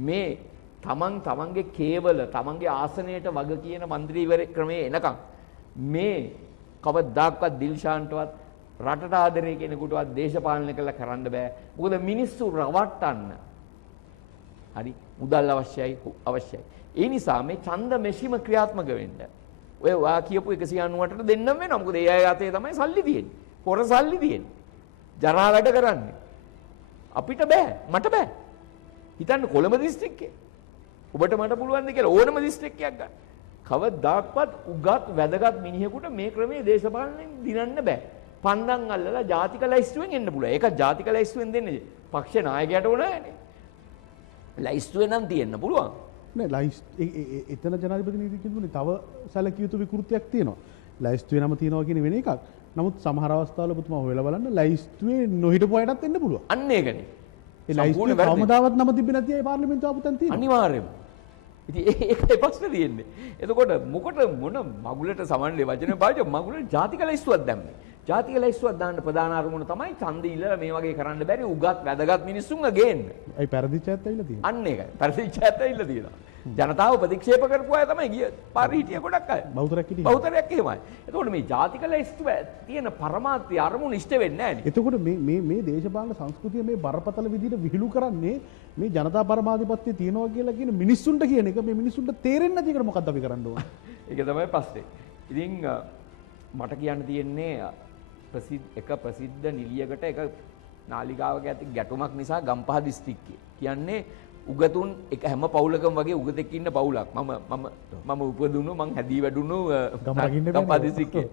මේ තමන්ගේ කේවල තමන්ගේ ආසනයට වග කියන മന്ത്രിවරේ ක්‍රමයේ එනකම් මේ කවදාක්වත් දිල්ෂාන්ටවත් රටට ආදරේ කෙනෙකුටවත් දේශපාලනය කළා කරන්න බෑ. මොකද මිනිස්සු රවට්ටන්න හරි මුදල් අවශ්‍යයි. ඒ නිසා මේ ඡන්ද මෙෂිම ක්‍රියාත්මක වෙන්න ඔය වා කියපු 198ට දෙන්නම වෙනවා. මොකද ඒ අය අතේ තමයි සල්ලි තියෙන්නේ. පොර සල්ලි තියෙන්නේ. ජරා වැඩ කරන්නේ. අපිට බෑ. මට බෑ. හිතන්න කොළඹ දිස්ත්‍රික්කේ. ඔබට මට පුළුවන් ද කියලා ඕනම දිස්ත්‍රික්කයක් ගන්න. කවදාක්වත් උගත් වැදගත් මිනිහෙකුට මේ ක්‍රමයේ දේශපාලනයෙන් දිනන්න බෑ. පන්දන් අල්ලලා ජාතික ලැයිස්තුවෙන් එන්න පුළුවන්. ඒක ජාතික ලැයිස්තුවෙන් දෙන්නේ පක්ෂ නායකයාට ඕන නෑනේ. ලැයිස්තුවේ නම් තියෙන්න පුළුවන්. නෑ එතන ජනාධිපති නීතිඥතුනේ තව සැලකිය යුතු විකෘතියක් තියෙනවා. ලැයිස්තුවේ නම තියෙනවා කියන වෙන එකක්. නමුත් සමහර අවස්ථාවල ඔබතුමා හොයලා බලන්න ලැයිස්තුවේ නොහිටපු අයටත් එන්න පුළුවන්. අන්න ඒකනේ. ඒ ලැයිස්තුවේ කවමදාවත් නම තිබෙන්නේ නැති අය පාර්ලිමේන්තුව ආපු තැන තියෙනවා. අනිවාර්යයෙන්ම. ඉතින් ඒකයි ප්‍රශ්නේ තියෙන්නේ. එතකොට මොකට මොන මගුලට සමන්ලේ වචනේ පාවිච්චි මගුලට ජාතික ලැයිස්තුවක් දැම්මේ. ජාතික ලැයිස්තුවක් දාන්න ප්‍රධාන අරමුණ තමයි ඡන්ද ඉල්ලලා මේ වගේ කරන්න බැරි උගත් වැදගත් මිනිස්සුන්ව ගේන්න. ඒ පෙරදිච්ච ඇත්ත ඇවිල්ලා තියෙනවා. අන්න ඒකයි. පෙරදිච්ච ඇත්ත ඇවිල්ලා තියෙනවා. ජනතාව ප්‍රතික්ෂේප කරපු අය තමයි ගිය පාරේ හිටිය ගොඩක් අය. බෞතරයක් හිටියේ. බෞතරයක් එහෙමයි. එතකොට මේ ජාතික ලැයිස්තුව තියෙන පරමාර්ථය අරමුණ ඉෂ්ට වෙන්නේ නැහැ නේ. එතකොට මේ දේශපාලන සංස්කෘතිය මේ බරපතල විදිහට විහිළු කරන්නේ මේ ජනතා පරමාධිපත්‍යය තියනවා කියලා කියන මිනිස්සුන්ට කියන එක මේ මිනිස්සුන්ට තේරෙන්නේ නැති එකට මොකද්ද අපි කරන්න ඕන? ඒක තමයි ප්‍රශ්නේ. ඉතින් මට කියන්න තියෙන්නේ ප්‍රසිද්ධ නිලියකට එක නාලිකාවක ඇති ගැටුමක් නිසා ගම්පහ දිස්ත්‍රික්කයේ කියන්නේ උගතුන් එක හැම පවුලකම වගේ උගතෙක් ඉන්න පවුලක්. මම උපදුණු මං හැදී වැඩුණු ගම්පහ දිස්ත්‍රික්කයේ.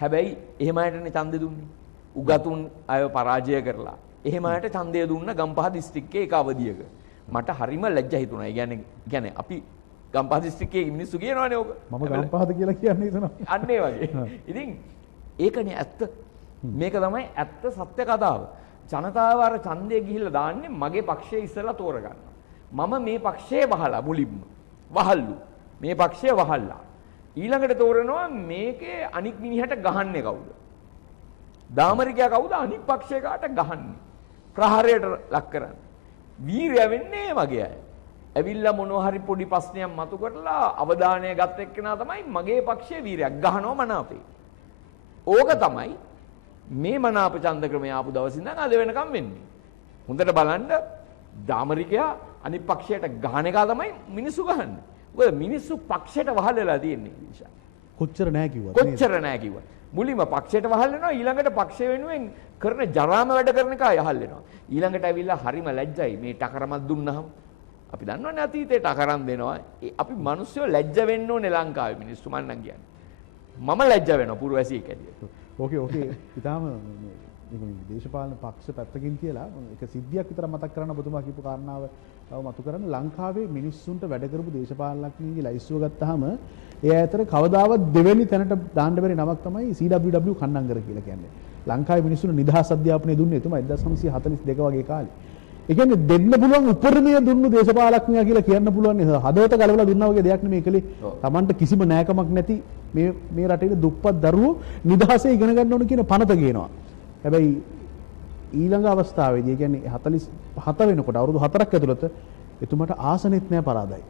හැබැයි එහෙම අයටනේ ඡන්දෙ දුන්නේ. උගතුන් අය පරාජය කරලා. එහෙම අයට ඡන්දය දුන්න ගම්පහ දිස්ත්‍රික්කයේ එක අවධියක. මට හරිම ලැජ්ජා හිතුණා. ඒ කියන්නේ අපි ගම්පහ දිස්ත්‍රික්කයේ මිනිස්සු කියනවානේ ඕක. මම ගම්පහද කියලා කියන්නේ එතන. අන්න ඒ වගේ. ඉතින් ඒකනේ ඇත්ත. මේක තමයි ඇත්ත සත්‍ය කතාව. ජනතාව අර ඡන්දය ගිහිල්ලා දාන්නේ මගේ පක්ෂය ඉස්සලා තෝරගන්නවා. මම මේ පක්ෂයේ වහලා මුලින්ම වහල්ලු. මේ පක්ෂය වහල්ලා. ඊළඟට තෝරනවා මේකේ අනික් මිනිහට ගහන්නේ කවුද? දාමරිකයා කවුද අනික් පක්ෂයකට ගහන්නේ? ප්‍රහාරයට ලක් කරන්නේ. වීරය වෙන්නේ මගේ අය. ඇවිල්ලා මොනවා හරි පොඩි ප්‍රශ්නයක් මතු කරලා අවධානය ගත් එක්කෙනා තමයි මගේ පක්ෂයේ වීරයක් ගහනවා මනාපේ. ඕක තමයි මේ මනාප ඡන්ද ක්‍රමය ආපු දවස් ඉඳන් අද වෙනකම් වෙන්නේ. හොඳට බලන්න දාමරිකයා අනිත් පක්ෂයට ගහන එක තමයි මිනිස්සු ගහන්නේ. මොකද මිනිස්සු පක්ෂයට වහල් වෙලා තියෙන්නේ නිසා. කොච්චර නෑ කිව්වත්. කොච්චර නෑ කිව්වත්. මුලින්ම පක්ෂයට වහල් වෙනවා ඊළඟට පක්ෂය වෙනුවෙන් කරන ජරාම වැඩ කරන එක යහල් වෙනවා. ඊළඟට ඇවිල්ලා හරිම ලැජ්ජයි මේ ටකරමක් දුන්නහම. අපි දන්නවනේ අතීතේ ටකරම් දෙනවා. අපි මිනිස්සු ලැජ්ජ වෙන්න ඕනේ ලංකාවේ මිනිස්සු මම නම් කියන්නේ. මම ලැජ්ජ වෙනවා පුරවැසියෙක් ඇටියට. ඕකේ. ඊටාම මේ දේශපාලන පක්ෂ පැත්තකින් කියලා එක සිද්ධියක් විතර මතක් කරන්න ඔබතුමා කියපු කාරණාව මතු කරන්න ලංකාවේ මිනිස්සුන්ට වැඩ කරපු දේශපාලනඥයින්ගේ ලයිස්තුව ගත්තාම ඒ අතර කවදාවත් දෙවෙනි තැනට දාන්න බැරි නමක් තමයි CWW කන්නංගර කියලා කියන්නේ. ලංකාවේ මිනිස්සුන්ට නිදහස් අධ්‍යාපනය දුන්නේ එතුමා 1942 වගේ කාලේ. ඒ කියන්නේ දෙන්න පුළුවන් උපරිමය දුන්නු දේශපාලඥයා කියලා කියන්න පුළුවන් නේ. හදවත ගලවලා දුන්නා වගේ දෙයක් නෙමෙයි කලේ. Tamanට කිසිම නෑකමක් නැති මේ රටේ දුප්පත් දරුවෝ නිදහසේ ඉගෙන ගන්න ඕන කියන පනත කියනවා. හැබැයි ඊළඟ අවස්ථාවේදී කියන්නේ 47 වෙනකොට අවුරුදු 4ක් ඇතුළත එතුමාට ආසනෙත් නෑ පරාදයි.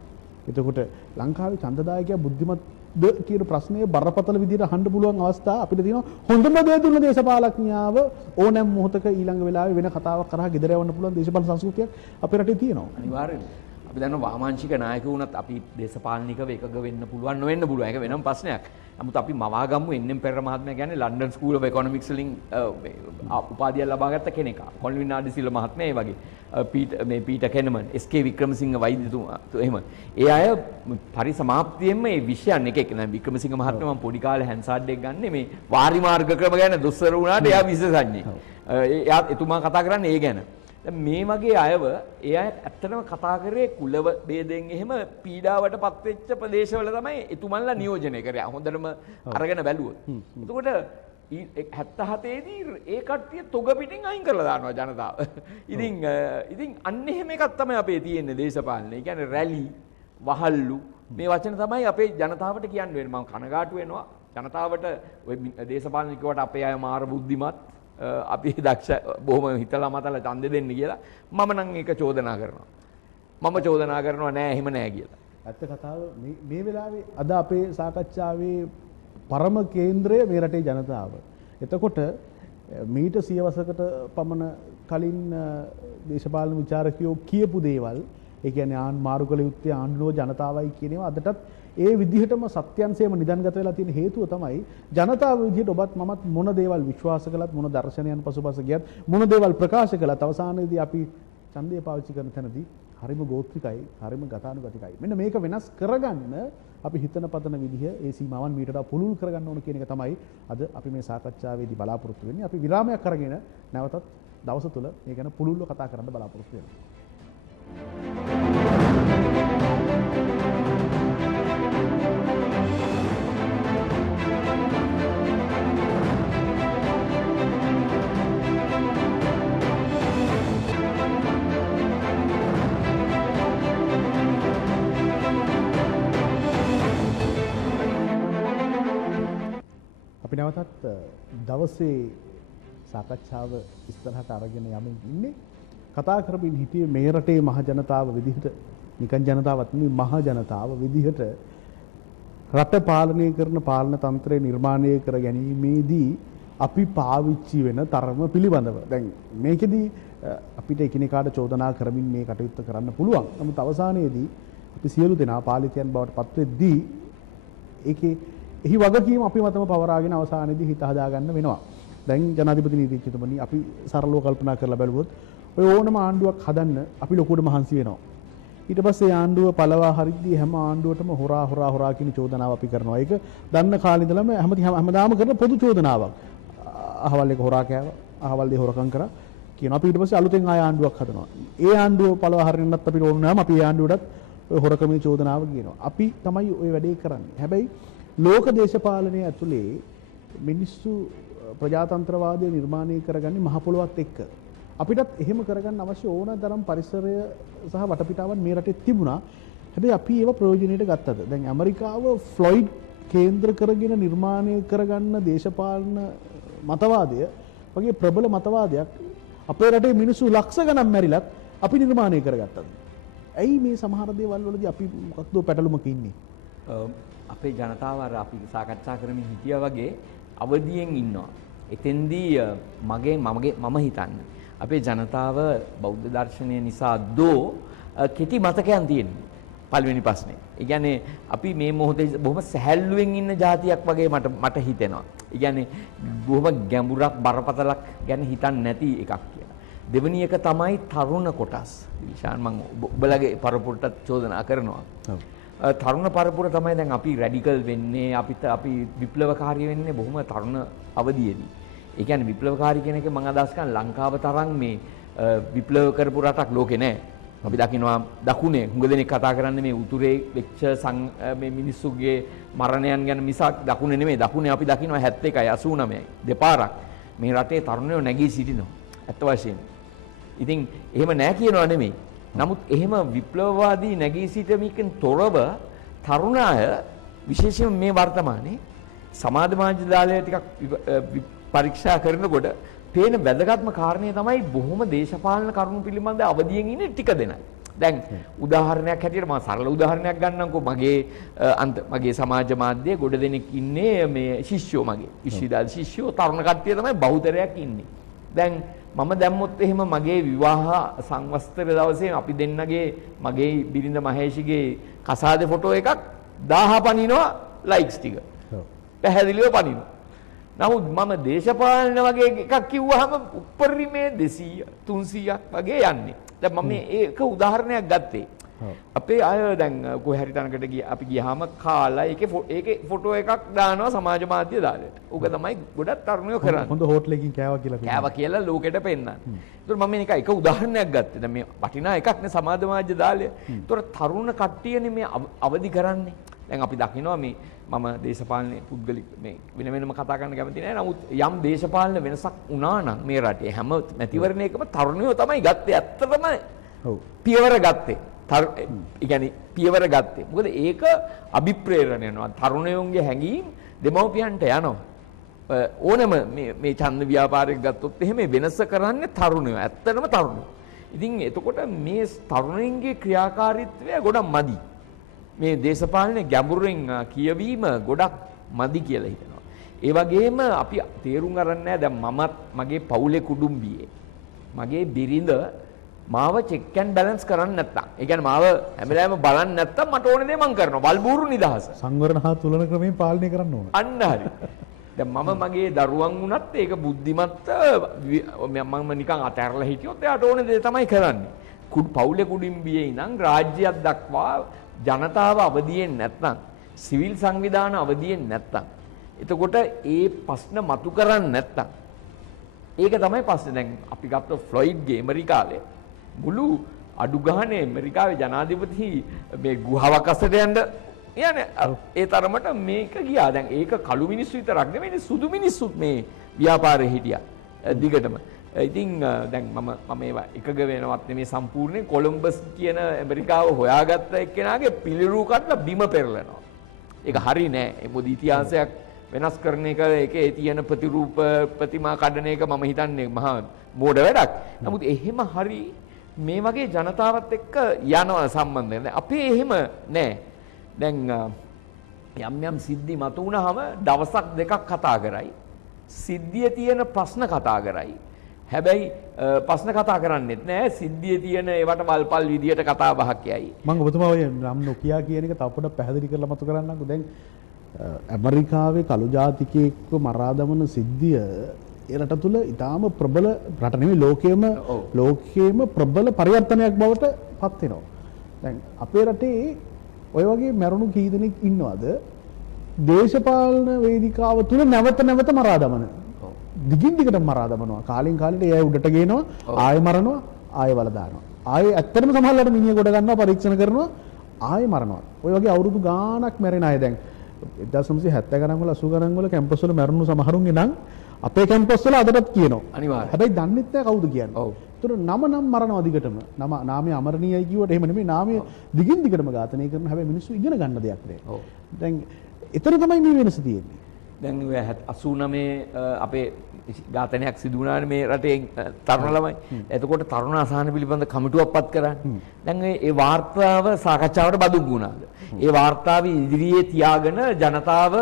එතකොට ලංකාවේ ඡන්දදායකයා බුද්ධිමත්ද කියන ප්‍රශ්නය බරපතල විදිහට අහන්න පුළුවන් අවස්ථා අපිට තියෙනවා. හොඳම දේ දුන්න දේශපාලඥයාව ඕනෑම මොහොතක ඊළඟ වෙලාවේ වෙන කතාවක් කරා ගෙදර යවන්න පුළුවන් දේශපාලන සංස්කෘතියක් අපේ රටේ තියෙනවා. අනිවාර්යයෙන්. අපි දන්නවා වාමාංශික නායක වුණත් අපි දේශපාලනිකව එකග වෙන්න පුළුවන් නොවෙන්න පුළුවන්. ඒක වෙනම ප්‍රශ්නයක්. නමුත් අපි මවාගම්මු එන්එම් පෙරේර මහත්මයා කියන්නේ ලන්ඩන් ස්කූල් ඔෆ් ඉකොනොමික්ස් වලින් උපාධියක් ලබා ගත්ත කෙනෙක්. කොල්වින් ආදිසිල්ල මහත්මයා ඒ වගේ. පීටර් කෙනමන්, එස්.කේ. වික්‍රමසිංහ වෛද්‍යතුමා එහෙම. ඒ අය පරිසමාප්තියෙන්ම මේ විෂයන් එක නෑ වික්‍රමසිංහ මහත්මයා මම පොඩි කාලේ හැන්සාඩ් එක ගන්නේ මේ වාරි මාර්ග ක්‍රම ගැන දොස්තර වුණාට එයා විශේෂඥයෙක්. එතුමා කතා කරන්නේ ඒ ගැන. දැන් මේ වගේ අයව ඒ අය ඇත්තටම කතා කරේ කුල ભેදයෙන් එහෙම පීඩාවට පත් වෙච්ච ප්‍රදේශවල තමයි එතුමන්ලා නියෝජනය කරේ. හොඳටම අරගෙන බැලුවොත්. එතකොට 77 දී ඒ කට්ටිය තොග පිටින් අයින් කරලා දානවා ජනතාව. ඉතින් අන්න එහෙම එකක් තමයි අපේ තියෙන්නේ දේශපාලනේ. ඒ කියන්නේ රැලි, වහල්ලු මේ වචන තමයි අපේ ජනතාවට කියන්න වෙන්නේ. මම කනගාටු වෙනවා ජනතාවට ඔය දේශපාලනිකවට අපේ අය මාර බුද්ධිමත් අපි දක්ෂ බොහොම හිතලා මතලා ඡන්දෙ දෙන්න කියලා මම නම් ඒක චෝදනා කරනවා. මම චෝදනා කරනවා නෑ එහෙම නෑ කියලා. ඇත්ත කතාව මේ වෙලාවේ අද අපේ සාකච්ඡාවේ පරම කේන්ද්‍රය මේ රටේ ජනතාව. එතකොට මීට සියවසකට පමණ කලින් දේශපාලන විචාරකයෝ කියපු දේවල් ඒ කියන්නේ මාරු කළ යුත්තේ ආණ්ඩුව ජනතාවයි කියන ඒවා අදටත් ඒ විදිහටම සත්‍යංශයම නිදන්ගත වෙලා තියෙන හේතුව තමයි ජනතාව විදිහට ඔබත් මමත් මොන දේවල් විශ්වාස කළත් මොන දර්ශනයන් පසුපස ගියත් මොන දේවල් ප්‍රකාශ කළත් අවසානයේදී අපි ඡන්දය පාවිච්චි කරන තැනදී හරිම ගෝත්‍රිකයි හරිම ගතානුගතිකයි. මෙන්න මේක වෙනස් කරගන්න අපි හිතන පතන විදිහ ඒ සීමාවන් මීට වඩා පුළුල් කරගන්න ඕන කියන එක තමයි අද අපි මේ සාකච්ඡාවේදී බලාපොරොත්තු වෙන්නේ. අපි විරාමයක් අරගෙන නැවතත් දවස තුල මේ ගැන පුළුල්ව කතා කරන්න බලාපොරොත්තු වෙනවා. අපි නැවතත් දවසේ සාකච්ඡාව ඉස්සරහට අරගෙන යමින් ඉන්නේ. කතා කරමින් හිටියේ මේ රටේ මහ ජනතාව විදිහට නිකන් ජනතාවත් නෙමෙයි මහ ජනතාව විදිහට රට පාලනය කරන පාලන තන්ත්‍රය නිර්මාණය කර ගැනීමේදී අපි පාවිච්චි වෙන තරම පිළිබඳව. දැන් මේකෙදි අපිට එකිනෙකාට චෝදනා කරමින් මේ කටයුත්ත කරන්න පුළුවන්. නමුත් අවසානයේදී අපි සියලු දෙනා පාලිතයන් බවට පත් වෙද්දී ඒකේ එහි වගකීම අපි මතම පවරාගෙන අවසානයේදී හිත හදාගන්න වෙනවා. දැන් ජනාධිපති නීතිඥතුමනි අපි සරලව කල්පනා කරලා බැලුවොත් ඔය ඕනම ආණ්ඩුවක් හදන්න අපි ලොකුවට මහන්සි වෙනවා. ඊට පස්සේ ආණ්ඩුව පළවා හරිද්දී හැම ආණ්ඩුවටම හොරා කියන චෝදනාව අපි කරනවා. ඒක දන්න කාලේ ඉඳලම හැමදාම කරන පොදු චෝදනාවක්. අහවල් එක හොරා කෑවා, අහවල් දේ හොරකම් කරා කියනවා. අපි ඊට පස්සේ අලුතෙන් ආය ආණ්ඩුවක් හදනවා. ඒ ආණ්ඩුව පළවා හරින්නත් අපිට ඕන නම් අපි ඒ ආණ්ඩුවටත් ඔය හොරකමේ චෝදනාව කියනවා. අපි තමයි ওই වැඩේ කරන්නේ. හැබැයි ලෝක දේශපාලනය ඇතුලේ මිනිස්සු ප්‍රජාතන්ත්‍රවාදය නිර්මාණය කරගන්නේ මහ පොළොවත් එක්ක. අපිටත් එහෙම කරගන්න අවශ්‍ය ඕන තරම් පරිසරය සහ වටපිටාවන් මේ රටේ තිබුණා. හැබැයි අපි ඒව ප්‍රයෝජනෙට ගත්තද? දැන් ඇමරිකාව ෆ්ලොයිඩ් කේන්ද්‍ර කරගෙන නිර්මාණය කරගන්න දේශපාලන මතවාදය වගේ ප්‍රබල මතවාදයක් අපේ රටේ මිනිස්සු ලක්ෂ ගණන් මැරිලත් අපි නිර්මාණය කරගත්තද? ඇයි මේ සමහර දේවල් වලදී අපි මොකක්ද පැටලුමක ඉන්නේ? අපේ ජනතාව අර අපි සාකච්ඡා කරමින් හිටියා වගේ අවදියෙන් ඉන්නවා. එතෙන්දී මම හිතන්නේ අපේ ජනතාව බෞද්ධ දර්ශනය නිසා දෝ කෙටි මතකයන් තියෙනවා. පළවෙනි ප්‍රශ්නේ. ඒ කියන්නේ අපි මේ මොහොතේ බොහොම සැහැල්ලුවෙන් ඉන්න જાතියක් වගේ මට හිතෙනවා. ඒ කියන්නේ බොහොම ගැඹුරක් බරපතලක් ගැන හිතන්නේ නැති එකක් කියලා. දෙවෙනි එක තමයි තරුණ කොටස්. විශාන් මම ඔබලගේ පරපුරටත් චෝදනා කරනවා. තරුණ පරපුර තමයි දැන් අපි රැඩිකල් වෙන්නේ අපි විප්ලවකාරී වෙන්නේ බොහොම තරුණ අවදියේදී. ඒ කියන්නේ විප්ලවකාරී කියන එක මම අදහස් කරන ලංකාව තරම් මේ විප්ලව කරපු රටක් ලෝකේ නැහැ. අපි දකින්නවා දකුණේ හුඟ දෙනෙක් කතා කරන්නේ මේ උතුරේ වෙච්ච මේ මිනිස්සුගේ මරණයන් ගැන මිසක් දකුණේ නෙමෙයි. දකුණේ අපි දකින්නවා 71යි 89යි දෙපාරක් මේ රටේ තරුණයෝ නැගී සිටිනවා. ඇත්ත වශයෙන්ම. ඉතින් එහෙම නෑ කියනවා නෙමෙයි. නමුත් එහෙම විප්ලවවාදී නැගී සිටීමකින් තොරව තරුණ අය විශේෂයෙන් මේ වර්තමානයේ සමාජ මාධ්‍ය දාලය ටිකක් පරීක්ෂා කරනකොට පේන වැදගත්ම කාරණේ තමයි බොහොම දේශපාලන කරුණු පිළිබඳ අවදියෙන් ඉන්නේ ටික දෙනයි. දැන් උදාහරණයක් හැටියට මම සරල උදාහරණයක් ගන්නම්කෝ මගේ සමාජ මාධ්‍යයේ ගොඩ දෙනෙක් ඉන්නේ මේ ශිෂ්‍යෝ මගේ විශ්වවිද්‍යාල ශිෂ්‍යෝ තරුණ කට්ටිය තමයි බහුතරයක් ඉන්නේ. දැන් මම දැම්මොත් එහෙම මගේ විවාහ සංවස්තර දවසේ අපි දෙන්නගේ මගේ බිරිඳ මහේෂිගේ කසාදේ ෆොටෝ එකක් 1000 පනිනවා ලයික්ස් ටික. පැහැදිලිව පනිනවා. නමුත් මම දේශපාලන වගේ එකක් කිව්වහම උපරිමේ 200 300ක් වගේ යන්නේ. දැන් මම මේක උදාහරණයක් ගත්තේ. අපේ අය දැන් කොහේ හරි තැනකට අපි ගියාම කාලා ඒකේ ෆොටෝ එකක් දානවා සමාජ මාධ්‍ය දාලට. ඌක තමයි ගොඩක් තරුණයෝ කරන්නේ. හොඳ හෝටලකින් කෑවා කියලා ලෝකෙට පෙන්නන්න. ඒතර මම මේක එක උදාහරණයක් ගත්තේ. දැන් මේ වටිනා එකක් නේ සමාජ මාධ්‍ය දාලය. ඒතර තරුණ කට්ටියනේ මේ අවදි කරන්නේ. දැන් අපි දකිනවා මේ මම දේශපාලන පුද්ගලික මේ වෙනම කතා කරන්න කැමති නැහැ. නමුත් යම් දේශපාලන වෙනසක් වුණා නම් මේ රටේ හැම මැතිවරණයකම තරුණයෝ තමයි ගත්තේ. ඇත්තටම පියවර ගත්තේ. පියවර ගත්තේ. මොකද ඒක අභිප්‍රේරණය වෙනවා. තරුණයෝන්ගේ හැඟීම් දෙමව්පියන්ට යනවා. ඕනම මේ ඡන්ද ව්‍යාපාරයක් ගත්තොත් එහෙම වෙනස කරන්නේ තරුණයෝ. ඇත්තටම තරුණයෝ. ඉතින් එතකොට මේ තරුණයින්ගේ ක්‍රියාකාරීත්වය ගොඩක් මදි. මේ දේශපාලනේ ගැඹුරින් කියවීම ගොඩක් මදි කියලා හිතනවා. ඒ වගේම අපි තේරුම් ගන්න නැහැ දැන් මමත් මගේ පවුලේ කුඩුම්බියේ මගේ බිරිඳ මාව චෙක් ඇන්ඩ් බැලන්ස් කරන්නේ නැත්තම්. ඒ කියන්නේ මාව හැම වෙලාවෙම බලන්නේ නැත්තම් මට ඕන දේ මං කරනවා. වල්බూరు නිදහස. සංවරණ හා තුලන ක්‍රමයෙන් පාලනය කරන්න ඕන. අන්න හරි. දැන් මම මගේ දරුවන් වුණත් ඒක බුද්ධිමත් මම නිකන් අතහැරලා හිටියොත් එයාට ඕන දේ තමයි කරන්නේ. පවුලේ කුඩුම්බියේ ඉඳන් රාජ්‍යයක් දක්වා ජනතාව අවදියෙන් නැත්නම් සිවිල් සංවිධාන අවදියෙන් නැත්නම් එතකොට ඒ ප්‍රශ්න මතු කරන්නේ නැත්නම් ඒක තමයි ප්‍රශ්නේ. දැන් අපි ගත්ත ෆ්ලොයිඩ්ගේ ඇමරිකාවේ මුළු අඩු ගානේ ඇමරිකාවේ ජනාධිපති මේ ගුහාවක් අස්සට යන්න යන්නේ ඒ තරමට මේක ගියා. දැන් ඒක කළු මිනිස්සු විතරක් නෙමෙයි සුදු මිනිස්සුත් මේ ව්‍යාපාරේ හිටියා දිගටම. ඉතින් දැන් මම ඒවා එකග වෙනවත් නෙමේ සම්පූර්ණයෙන් කොලම්බස් කියන ඇමරිකාව හොයාගත්ත එක්කෙනාගේ පිළිරූ කඩලා බිම පෙරලනවා. ඒක හරි නෑ. මොකද ඉතිහාසයක් වෙනස් කරන එක ඒකේ තියෙන ප්‍රතිරූප ප්‍රතිමා කඩන එක මම හිතන්නේ මහා මෝඩ වැඩක්. නමුත් එහෙම හරි මේ වගේ ජනතාවත් එක්ක යනවා සම්බන්ධයෙන්. අපේ එහෙම නෑ. දැන් යම් සිද්ධි මතු වුණාම දවසක් දෙකක් කතා කරයි. සිද්ධියේ තියෙන ප්‍රශ්න කතා කරයි. හැබැයි ප්‍රශ්න කතා කරන්නේත් නෑ. සිද්ධියේ තියෙන ඒවට වල්පල් විදියට කතා බහක් යයි. මම ඔබතුමා ඔය නම් නොකියා කියන එක තව පොඩ්ඩක් පැහැදිලි කරලා මතු කරන්නම්කෝ. දැන් ඇමරිකාවේ කළු ජාතිකයෙක්ව මරා දමන සිද්ධිය ඒ රට තුල ඊටාම ප්‍රබල රට නෙමෙයි ලෝකයේම ප්‍රබල පරිවර්තනයක් බවට පත් වෙනවා. දැන් අපේ රටේ ඔය වගේ මරුණු කී දෙනෙක් ඉන්නවද දේශපාලන වේදිකාව තුල නැවත මරා දමන. දිගින් දිගට මරා දමනවා. කාලෙන් කාලෙට ඒ අය උඩට ගේනවා, ආයෙ මරනවා, ආයෙ වල දානවා. ආයෙ ඇත්තටම සමහරවිට මිනිහ කොට ගන්නවා, පරීක්ෂණ කරනවා, ආයෙ මරනවා. ඔය වගේ අවුරුදු ගාණක් මැරෙන අය දැන් 1970 ගණන් වල 80 ගණන් වල කැම්පස් වල මැරුණු සමහරුන්ගේ නම් අපේ කැම්පස් වල අදටත් කියනවා. අනිවාර්යයෙන්. හැබැයි දන්නෙත් නැහැ කවුද කියන්නේ. ඔව්. ඒතර නම මරනවා දිගටම. නාමය අමරණීයයි කිව්වට එහෙම නෙමෙයි. නාමය දිගින් දිගටම ඝාතනය කරන හැබැයි මිනිස්සු ඉගෙන ගන්න දෙයක් නෑ. ඔව්. දැන් එතන තමයි මේ වෙනස තියෙන්නේ. දැන් 89 අපේ ඝාතනයක් සිදු වුණානේ මේ රටේ තරුණ ළමයි. එතකොට තරුණ අසහන පිළිබඳ කමිටුවක් පත් කරන්නේ. දැන් ඒ වාර්තාව සාකච්ඡාවට බඳුන් වුණාද? ඒ වාර්තාව ඉදිරියේ තියාගෙන ජනතාව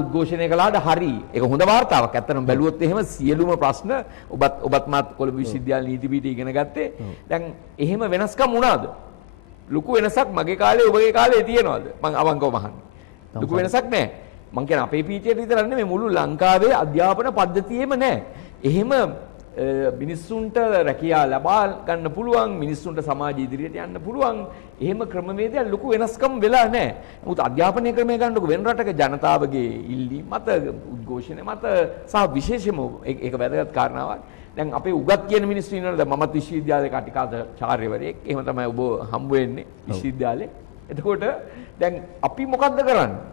උද්ඝෝෂණය කළාද? හරි. ඒක හොඳ වාර්තාවක්. ඇත්තටම බැලුවොත් එහෙම සියලුම ප්‍රශ්න ඔබත් මාත් කොළඹ විශ්වවිද්‍යාල නීති පීඨය ඉගෙන ගත්තේ. දැන් එහෙම වෙනස්කම් වුණාද? ලොකු වෙනසක් මගේ කාලේ ඔබගේ කාලේ තියෙනවද? මම අවංකවම අහන්නේ. ලොකු වෙනසක් නැහැ. මං කියන්නේ අපේ පීඨයට විතරක් නෙමෙයි මුළු ලංකාවේ අධ්‍යාපන පද්ධතියේම නැහැ. එහෙම මිනිස්සුන්ට රැකියාව ලබා ගන්න පුළුවන්, මිනිස්සුන්ට සමාජ ඉදිරියට යන්න පුළුවන්. එහෙම ක්‍රමවේදයක් ලොකු වෙනස්කම් වෙලා නැහැ. නමුත් අධ්‍යාපනය ක්‍රමය ගන්නකො වෙන රටක ජනතාවගේ ඉල්ලීම් මත, උද්ඝෝෂණ මත සහ විශේෂම ඒක වැදගත් කාරණාවක්. දැන් අපේ උගත් කියන මිනිස්සු ඉන්නවනේ. දැන් මමත් විශ්වවිද්‍යාලේ කටිකාචාර්යවරයෙක්. එහෙම තමයි ඔබ හම්බ වෙන්නේ විශ්වවිද්‍යාලේ. එතකොට දැන් අපි මොකද්ද කරන්නේ?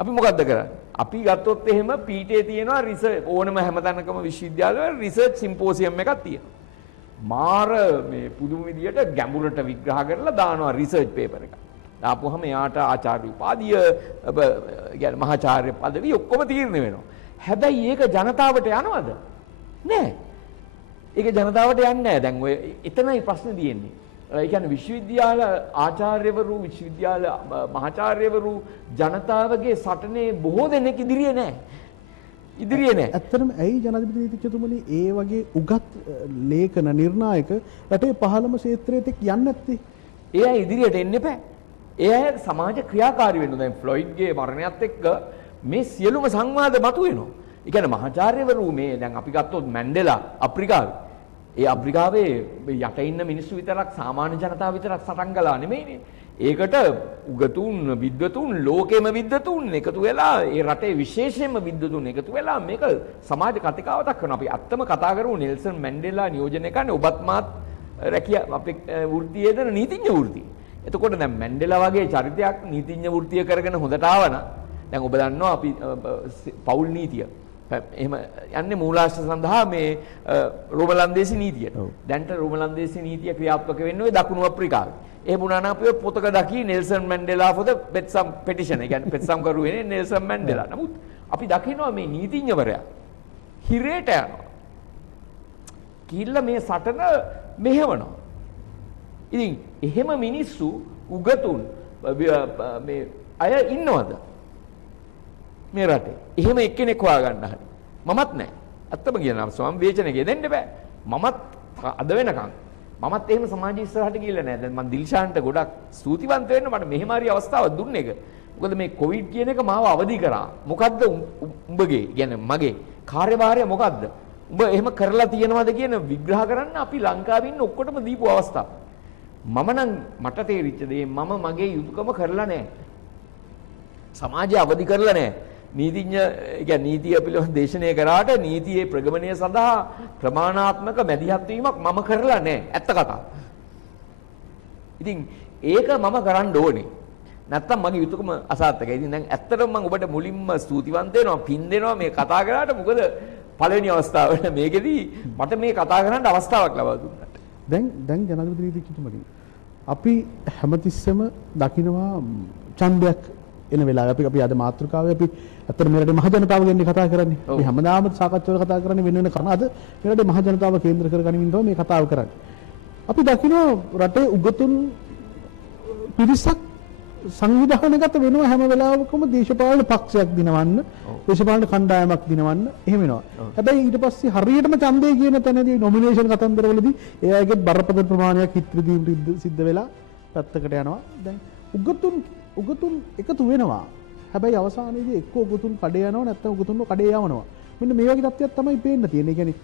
අපි මොකද්ද කරන්නේ? අපි ගත්තොත් එහෙම පීඨයේ තියෙනවා රිසර්ච් ඕනම හැමතැනකම විශ්වවිද්‍යාලවල රිසර්ච් සිම්පෝසියම් එකක් තියෙනවා. මාර මේ පුදුම විදියට ගැඹුරට විග්‍රහ කරලා දානවා රිසර්ච් පේපර් එකක්. දාපුවහම එයාට ආචාර්ය උපාධිය يعني මහාචාර්ය පදවි ඔක්කොම තීරණය වෙනවා. හැබැයි ඒක ජනතාවට යනවද? නෑ. ඒක ජනතාවට යන්නේ නෑ. දැන් ඔය එතනයි ප්‍රශ්නේ තියෙන්නේ. ඒ කියන්නේ විශ්වවිද්‍යාල ආචාර්යවරු විශ්වවිද්‍යාල මහාචාර්යවරු ජනතාවගේ සටනේ බොහෝ දෙනෙක් ඉදිරියේ නෑ. ඇත්තටම ඇයි ජනාධිපති නීතිඥතුමනි ඒ වගේ උගත් ලේඛන නිර්ණායක රටේ පහළම ක්ෂේත්‍රයට යන්නේ නැත්තේ? ඒ අය ඉදිරියට එන්න එපා. ඒ අය සමාජ ක්‍රියාකාරී වෙන්න. දැන් ෆ්ලොයිඩ්ගේ මරණයත් එක්ක මේ සියලුම සංවාද මතුවෙනවා. ඒ කියන්නේ මහාචාර්යවරු මේ දැන් අපි ගත්තොත් මැන්ඩෙලා අප්‍රිකාවේ. ඒ අප්‍රිකාවේ යට ඉන්න මිනිස්සු විතරක් සාමාන්‍ය ජනතාව විතරක් සටන් කළා නෙමෙයිනේ. ඒකට උගතුන් විද්වතුන් ලෝකෙම විද්වතුන් එකතු වෙලා ඒ රටේ විශේෂයෙන්ම විද්වතුන් එකතු වෙලා මේක සමාජ කතිකාවතක් කරනවා. අපි අත්තම කතා කරමු නෙල්සන් මැන්ඩෙලා නියෝජනය කරන්නේ ඔබත් මාත් රැකිය අපේ වෘත්තියේ දෙන නීතිඥ වෘත්තිය. එතකොට දැන් මැන්ඩෙලා වගේ චරිතයක් නීතිඥ වෘත්තිය කරගෙන හොඳට ආවනම් දැන් ඔබ දන්නවා අපි පෞල් නීතිය එහෙම යන්නේ මූලාශ්‍ර සඳහා මේ රෝමලන්දේසි නීතියට. දැන්ට රෝමලන්දේසි නීතිය ක්‍රියාත්මක වෙන්නේ දකුණු අප්‍රිකාවේ. එහෙම වුණා නම් අපි පොතක දකි Nelson Mandela for the Petsam petition. ඒ කියන්නේ පෙත්සම් කරුවේ නෙල්සන් මැන්ඩෙලා. නමුත් අපි දකිනවා මේ නීතිඥවරයා හිරේට යනවා. කිල්ල මේ සටන මෙහෙවනවා. ඉතින් එහෙම මිනිස්සු උගතුන් මේ අය ඉන්නවද මේ රටේ? එහෙම එක්කෙනෙක් හොයාගන්න හරි. මමත් නැහැ. අත්තම කියනවා ස්වම් වේචනකේ දෙන්න බෑ. මමත් අද වෙනකන් මමත් එහෙම සමාජ ඉස්සරහට ගිහිල්ලා නැහැ. දැන් මම දිල්ෂාන්ට ගොඩක් ස්තුතිවන්ත වෙන්න මට මෙහෙම හරි අවස්ථාවක් දුන්න එක. මොකද මේ කොවිඩ් කියන එක මාව අවදි කරා. මොකද්ද උඹගේ කියන්නේ මගේ කාර්යභාරය මොකද්ද? උඹ එහෙම කරලා තියනවද කියන විග්‍රහ කරන්න අපි ලංකාවේ ඉන්න ඔක්කොටම දීපු අවස්ථාව. මම නම් මට තේරිච්ච දේ මම මගේ යුතුයකම කරලා නැහැ. සමාජය අවදි කරලා නැහැ. නීතිඥ කියන්නේ නීතිය පිළිබඳ දේශනය කරාට නීතියේ ප්‍රගමනය සඳහා ප්‍රමාණාත්මක මැදිහත් වීමක් මම කරලා නැහැ. ඇත්ත කතාව. ඉතින් ඒක මම කරන්න ඕනේ. නැත්තම් මගේ යුතුයකම අසාර්ථකයි. ඉතින් දැන් ඇත්තටම මම ඔබට මුලින්ම ස්තුතිවන්ත වෙනවා, පින් දෙනවා මේ කතා කරාට. මොකද පළවෙනි අවස්ථාවේ මේකෙදී මට මේ කතා කරන්න අවස්ථාවක් ලබා දුන්නා. දැන් ජනාධිපති නීතිඥතුමනි අපි හැමතිස්සෙම දකිනවා ඡන්දයක් එන වෙලාවේ අපි අද මාතෘකාවේ අපි ඇත්තට මේ රටේ මහ ජනතාව ගැන කතා කරන්නේ. අපි හැමදාම සාකච්ඡාවල කතා කරන්නේ වෙන වෙන කරන අද මේ රටේ මහ ජනතාව කේන්ද්‍ර කරගනිමින් තමයි මේ කතාව කරන්නේ. අපි දකිනවා රටේ උගතුන් පිරිසක් සංවිධානගත වෙනවා හැම වෙලාවකම දේශපාලන පක්ෂයක් දිනවන්න, දේශපාලන කණ්ඩායමක් දිනවන්න එහෙම වෙනවා. හැබැයි ඊට පස්සේ හරියටම ඡන්දය කියන තැනදී නොමිනේෂන් කතන්දරවලදී ඒ අයගේ බරපතල ප්‍රමාණයක් හිත රිදීම් සිද්ධ වෙලා පැත්තකට යනවා. දැන් උගතුන් එකතු වෙනවා. හැබැයි අවසානයේදී එක්ක උගතුන් කඩේ යනවා නැත්නම් උගතුන්ව කඩේ යවනවා. මෙන්න මේ වගේ තත්ත්වයක් තමයි පේන්න තියෙන්නේ. ඒ කියන්නේ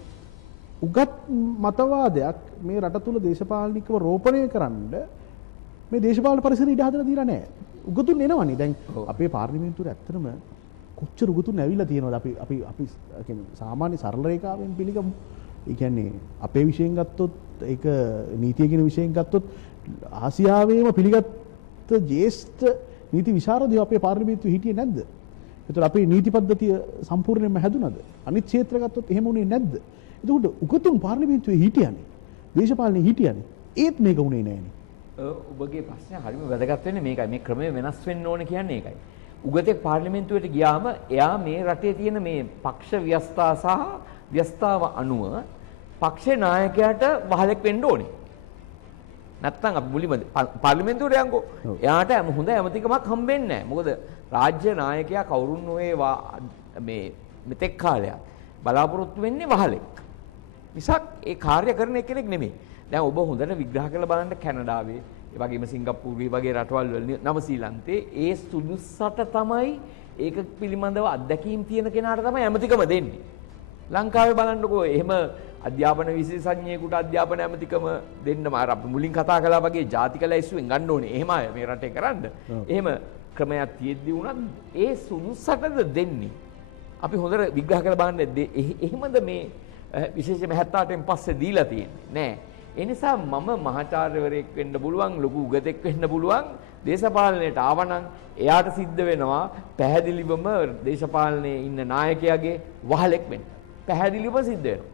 උගත් මතවාදයක් මේ රට තුල දේශපාලනිකව රෝපණය කරන්න මේ දේශපාලන පරිසරය ඉඩ හදලා දීලා නැහැ. උගතුන් එනවනේ. දැන් අපේ පාර්ලිමේන්තුවේ ඇත්තටම කොච්චර උගතුන් ඇවිල්ලා තියෙනවද? අපි කියන්නේ සාමාන්‍ය සරල රේඛාවෙන් පිළිගමු. ඒ කියන්නේ අපේ විෂයෙන් ගත්තොත් ඒක නීතිය කියන විෂයෙන් ගත්තොත් ආසියාවේම පිළිගත් ජ්‍යෙෂ්ඨ නීති විශාරදයෝ අපේ පාර්ලිමේන්තුවේ හිටියේ නැද්ද? ඒතර අපේ නීති පද්ධතිය සම්පූර්ණයෙන්ම හැදුනද? අනිත් ක්ෂේත්‍ර ගත්තොත් එහෙම උනේ නැද්ද? එතකොට උගතුන් පාර්ලිමේන්තුවේ හිටියනේ. දේශපාලනේ හිටියනේ. ඒත් මේක උනේ නැහැනේ. ඔබගේ ප්‍රශ්නේ හරිම වැදගත් වෙන්නේ මේකයි. මේ ක්‍රමය වෙනස් වෙන්න ඕන කියන්නේ ඒකයි. උගතෙක් පාර්ලිමේන්තුවට ගියාම එයා මේ රටේ තියෙන මේ පක්ෂ ව්‍යවස්ථා සහ ව්‍යවස්ථාව අනුව පක්ෂේ නායකයාට වහලෙක් වෙන්න ඕනේ. නැත්තම් අපි මුලින්ම පාර්ලිමේන්තුවට යන්කෝ. එයාට හොඳ ඇමතිකමක් හම්බෙන්නේ නැහැ. මොකද රාජ්‍ය නායකයා කවුරුන් නොවේ මේ මෙතෙක් කාලයක් බලාපොරොත්තු වෙන්නේ වහලෙක්. මිසක් ඒ කාර්ය කරන කෙනෙක් නෙමෙයි. දැන් ඔබ හොඳට විග්‍රහ කරලා බලන්න කැනඩාවේ, ඒ වගේම සිංගප්පූරුවේ වගේ රටවල් වල නවසීලන්තේ ඒ සුදුසට තමයි ඒක පිළිබඳව අත්දැකීම් තියෙන කෙනාට තමයි ඇමතිකම දෙන්නේ. ලංකාවේ බලන්නකෝ එහෙම අධ්‍යාපන විශේෂඥයෙකුට අධ්‍යාපන ඇමතිකම දෙන්නම අර අපි මුලින් කතා කළා වගේ ජාතික ලැයිස්තුවෙන් ගන්න ඕනේ. එහෙම අය මේ රටේ කරන්න. එහෙම ක්‍රමයක් තියෙද්දි වුණත් ඒ සුදුසටද දෙන්නේ. අපි හොඳට විග්‍රහ කරලා බලන්න එහෙමද මේ විශේෂයෙන්ම 78න් පස්සේ දීලා තියෙන්නේ. නෑ. ඒ නිසා මම මහාචාර්යවරයෙක් වෙන්න පුළුවන්, ලොකු උගතෙක් වෙන්න පුළුවන්. දේශපාලනයට ආවනම් එයාට සිද්ධ වෙනවා පැහැදිලිවම දේශපාලනයේ ඉන්න නායකයාගේ වහලෙක් වෙන්න. පැහැදිලිවම සිද්ධ වෙනවා.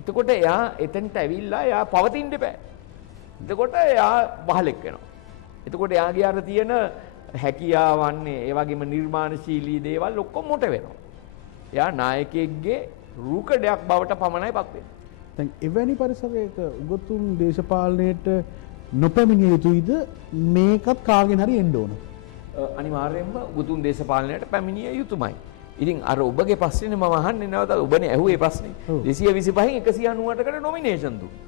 එතකොට එයා එතනට ඇවිල්ලා එයා පවතින්න බෑ. එතකොට එයා වහලෙක් වෙනවා. එතකොට එයාගේ අර තියෙන හැකියාවන් ඒ වගේම නිර්මාණශීලී දේවල් ඔක්කොම මොට වෙනවා. එයා නායකයෙක්ගේ රූකඩයක් බවට පමණයි පත් වෙන්නේ. දැන් එවැනි පරිසරයක උගතුන් දේශපාලනයට නොපැමිණිය යුතුයිද මේකත් කාගෙන හරි එන්න ඕන? අනිවාර්යයෙන්ම උගතුන් දේශපාලනයට පැමිණිය යුතුමයි. ඉතින් අර ඔබගේ ප්‍රශ්නේ මම අහන්නේ නැවත ඔබනේ ඇහුවේ ප්‍රශ්නේ. 225න් 198කට නොමිනේෂන් දුන්නා.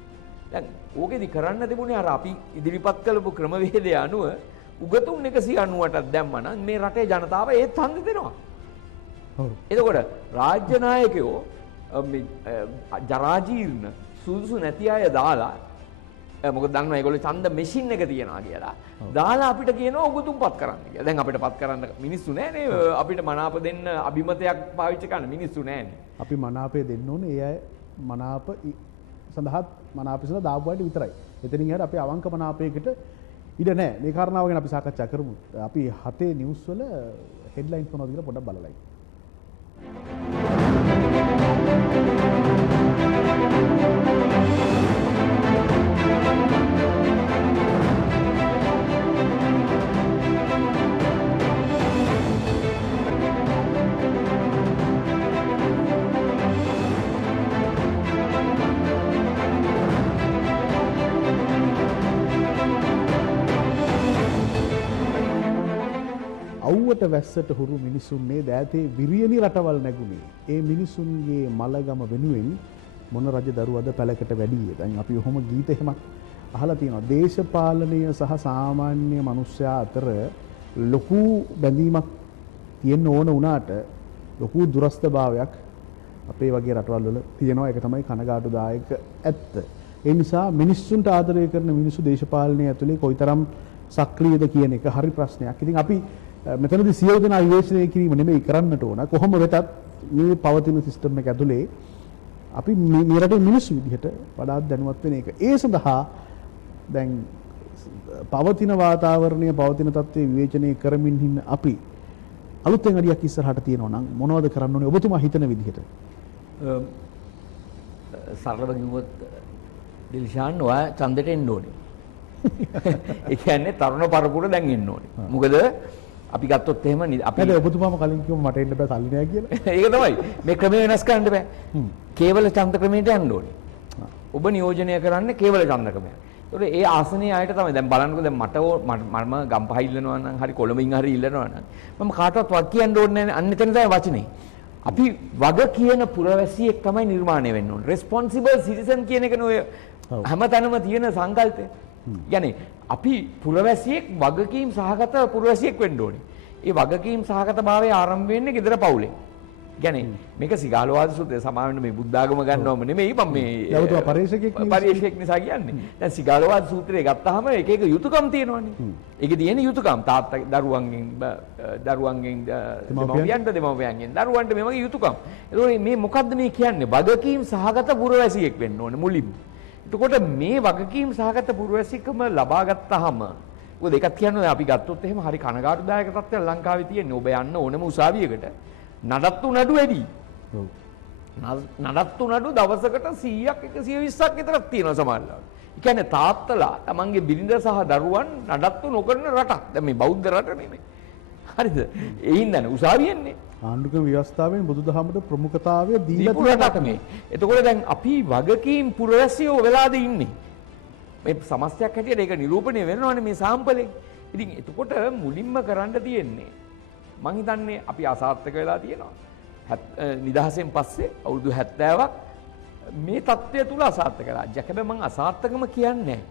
දැන් ඕකෙදි කරන්න තිබුණේ අර අපි ඉදිරිපත් කළපු ක්‍රමවේදය අනුව උගතුන් 198ක් දැම්මා නම් මේ රටේ ජනතාව ඒත් හන්දි දෙනවා. ඔව්. එතකොට රාජ්‍ය නායකයෝ මේ ජරාජීර්ණ සුදුසු නැති අය දාලා මොකද දන්නවා ඒගොල්ලෝ ඡන්ද මැෂින් එක තියනවා කියලා. දාලා අපිට කියනවා උගතුන්පත් කරන්න කියලා. දැන් අපිට පත් කරන්න මිනිස්සු නැහැනේ. අපිට මනාප දෙන්න අභිමතයක් පාවිච්චි කරන්න මිනිස්සු නැහැනේ. අපි මනාපය දෙන්න ඕනේ ඒ අය මනාප සඳහා මනාපය සඳහා දාපු අයට විතරයි. එතනින් එහාට අපි අවංක මනාපයකට ඉඩ නැහැ. මේ කාරණාව ගැන අපි සාකච්ඡා කරමු. අපි 7 නිවුස් වල හෙඩ්ලයින්ස් මොනවද කියලා පොඩ්ඩක් බලලා ඉමු. අවුවට වැස්සට හුරු මිනිසුන් මේ දෑතේ විරියනි රටවල් නැගුණේ. ඒ මිනිසුන්ගේ මලගම වෙනුවෙන් මොන රජ දරුවද පැලකට වැඩියේ. දැන් අපි ඔහොම ගීත එහෙමත් අහලා තියෙනවා. දේශපාලනය සහ සාමාන්‍ය මිනිස්සයා අතර ලොකු බැඳීමක් තියෙන්න ඕන වුණාට ලොකු දුරස්ථභාවයක් අපේ වගේ රටවල් වල තියෙනවා. ඒක තමයි කනගාටුදායක ඇත්ත. ඒ නිසා මිනිස්සුන්ට ආදරය කරන මිනිස්සු දේශපාලනය ඇතුලේ කොයිතරම් සක්‍රියද කියන එක හරි ප්‍රශ්නයක්. ඉතින් අපි මෙතනදී සියලු දෙනා විවේචනය කිරීම නෙමෙයි කරන්නට ඕන. කොහොම වෙතත් මේ පවතින සිස්ටම් එක ඇතුලේ අපි මේ රටේ මිනිස්සු විදිහට වඩාත් දැනුවත් වෙන එක. ඒ සඳහා දැන් පවතින වාතාවරණය පවතින තත්ත්වයේ විවේචනය කරමින් ඉන්න අපි අලුතෙන් අඩියක් ඉස්සරහට තියනවා නම් මොනවද කරන්න ඕනේ ඔබතුමා හිතන විදිහට? සරලව කිව්වොත් දිල්ෂාන් ඔයා ඡන්දෙට එන්න ඕනේ. ඒ කියන්නේ තරුණ පරපුර දැන් එන්න ඕනේ. මොකද අපි ගත්තොත් එහෙම අපි නේද ඔබතුමාම කලින් කිව්ව මට එන්න බෑ සල්ලි නෑ කියලා. ඒක තමයි. මේ ක්‍රමය වෙනස් කරන්න බෑ. කේවල ඡන්ද ක්‍රමයට යන්න ඕනේ. ඔබ නියෝජනය කරන්නේ කේවල ඡන්ද ක්‍රමයක්. ඒතකොට ඒ ආසනයේ ආයත තමයි. දැන් බලන්නකෝ දැන් මම ගම්පහ ඉල්ලනවා නම් හරි කොළඹින් හරි ඉල්ලනවා නම් මම කාටවත් වක් කියන්න ඕනේ නැහැ. අන්න එතන තමයි වචනේ. අපි වග කියන පුරවැසියෙක් තමයි නිර්මාණය වෙන්න ඕනේ. responsible citizen කියන එකනේ ඔය හැමතැනම තියෙන සංකල්පය. يعني අපි පුරවැසියෙක් වගකීම් සහගත පුරවැසියෙක් වෙන්න ඕනේ. ඒ වගකීම් සහගත භාවය ආරම්භ වෙන්නේ ගෙදර පවුලේ. يعني මේක සිගාලවාද සූත්‍රය සමාවෙන්න මේ බුද්ධ ආගම ගන්නවම නෙමෙයි මම මේ යවතුවා පරිශේෂකෙක් නිසා කියන්නේ. දැන් සිගාලවාද සූත්‍රය ගත්තාම එක එක යුතුයකම් තියෙනවානේ. ඒකේ තියෙන යුතුයකම් තාත්තා දරුවන්ගෙන් දෙමව්පියන්ගෙන් දරුවන්ට මේ වගේ යුතුයකම්. ඒකෝනේ මේ මොකද්ද මේ කියන්නේ? වගකීම් සහගත පුරවැසියෙක් වෙන්න ඕනේ මුලින්ම. එතකොට මේ වගකීම් සහගත පුරවැසිකම ලබා ගත්තාම මොකද ඒකත් කියන්නේ අපි ගත්තොත් එහෙම හරි කනගාටුදායක තත්ත්වයක් ලංකාවේ තියෙන්නේ. ඔබ යන්න ඕනම උසාවියකට නඩත්තු නඩු වැඩි. ඔව්. නඩත්තු නඩු දවසකට 100ක් 120ක් විතරක් තියෙනවා සමහරවිට. ඒ කියන්නේ තාත්තලා තමන්ගේ බිරිඳ සහ දරුවන් නඩත්තු නොකරන රටක්. දැන් මේ බෞද්ධ රට නෙමෙයි. හරිද? ඒ හින්දානේ උසාවියන්නේ. ආණ්ඩුක්‍රම ව්‍යවස්ථාවෙන් බුදුදහමට ප්‍රමුඛතාවය දීලා තියෙනවා මේ. එතකොට දැන් අපි වගකීම් පුරවැසියෝ වෙලාද ඉන්නේ. මේ සමස්තයක් හැටියට ඒක නිරූපණය වෙනවනේ මේ සාම්පලෙන්. ඉතින් එතකොට මුලින්ම කරන්න තියෙන්නේ මං හිතන්නේ අපි අසාර්ථක වෙලා තියෙනවා. නිදහසෙන් පස්සේ අවුරුදු 70ක් මේ තත්ත්වය තුල අසාර්ථක රාජ්‍යයක්. හැබැයි මං අසාර්ථකම කියන්නේ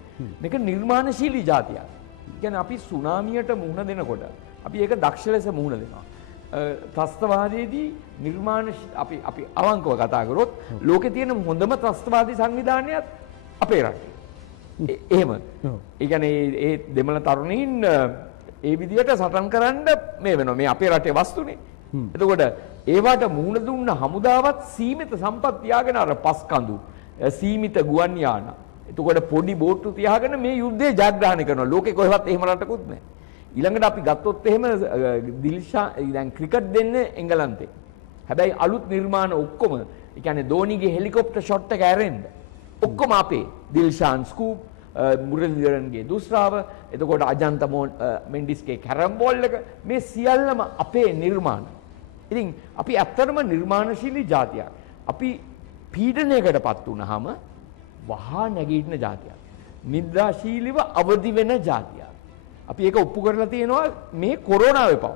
මේක නිර්මාණශීලී ජාතියක්. කියන්නේ අපි සුනාමියට මුහුණ දෙනකොට අපි ඒක දක්ෂ ලෙස මුහුණ දෙනවා. ත්‍රස්තවාදයේදී නිර්මාණ අපි අවංකව කතා කරොත් ලෝකේ තියෙන හොඳම ත්‍රස්තවාදී සංවිධානයත් අපේ රටේ. එහෙම. ඒ කියන්නේ ඒ දෙමළ තරුණයින් ඒ විදිහට සටන් කරන්න මේ වෙනවා. මේ අපේ රටේ වස්තුනේ. එතකොට ඒවට මුහුණ දුන්න හමුදාවත් සීමිත සම්පත් තියාගෙන අර පස්කඳු සීමිත ගුවන් යාන. එතකොට පොඩි බෝට්ටු තියාගෙන මේ යුද්ධය ජයග්‍රහණය කරනවා. ලෝකේ කොහෙවත් එහෙම රටකුත් නැහැ. ඊළඟට අපි ගත්තොත් එහෙම දිල්ෂා දැන් ක්‍රිකට් දෙන්නේ එංගලන්තේ. හැබැයි අලුත් නිර්මාණ ඔක්කොම ඒ කියන්නේ ධෝනිගේ හෙලිකොප්ටර් ෂොට් එක ඇරෙන්න ඔක්කොම අපේ දිල්ෂාන් ස්කූප් මුරලිදරන්ගේ දුස්රාව එතකොට අජන්ත මෙන්ඩිස්ගේ කැරම් බෝල් එක මේ සියල්ලම අපේ නිර්මාණ. ඉතින් අපි ඇත්තටම නිර්මාණශීලී ජාතියක්. අපි පීඩනයකටපත් වුණාම වහා නැගීටින ජාතියක්. නිද්‍රාශීලීව අවදි වෙන ජාතියක්. අපි ඒක ඔප්පු කරලා තියෙනවා මේ කොරෝනාවේ පව.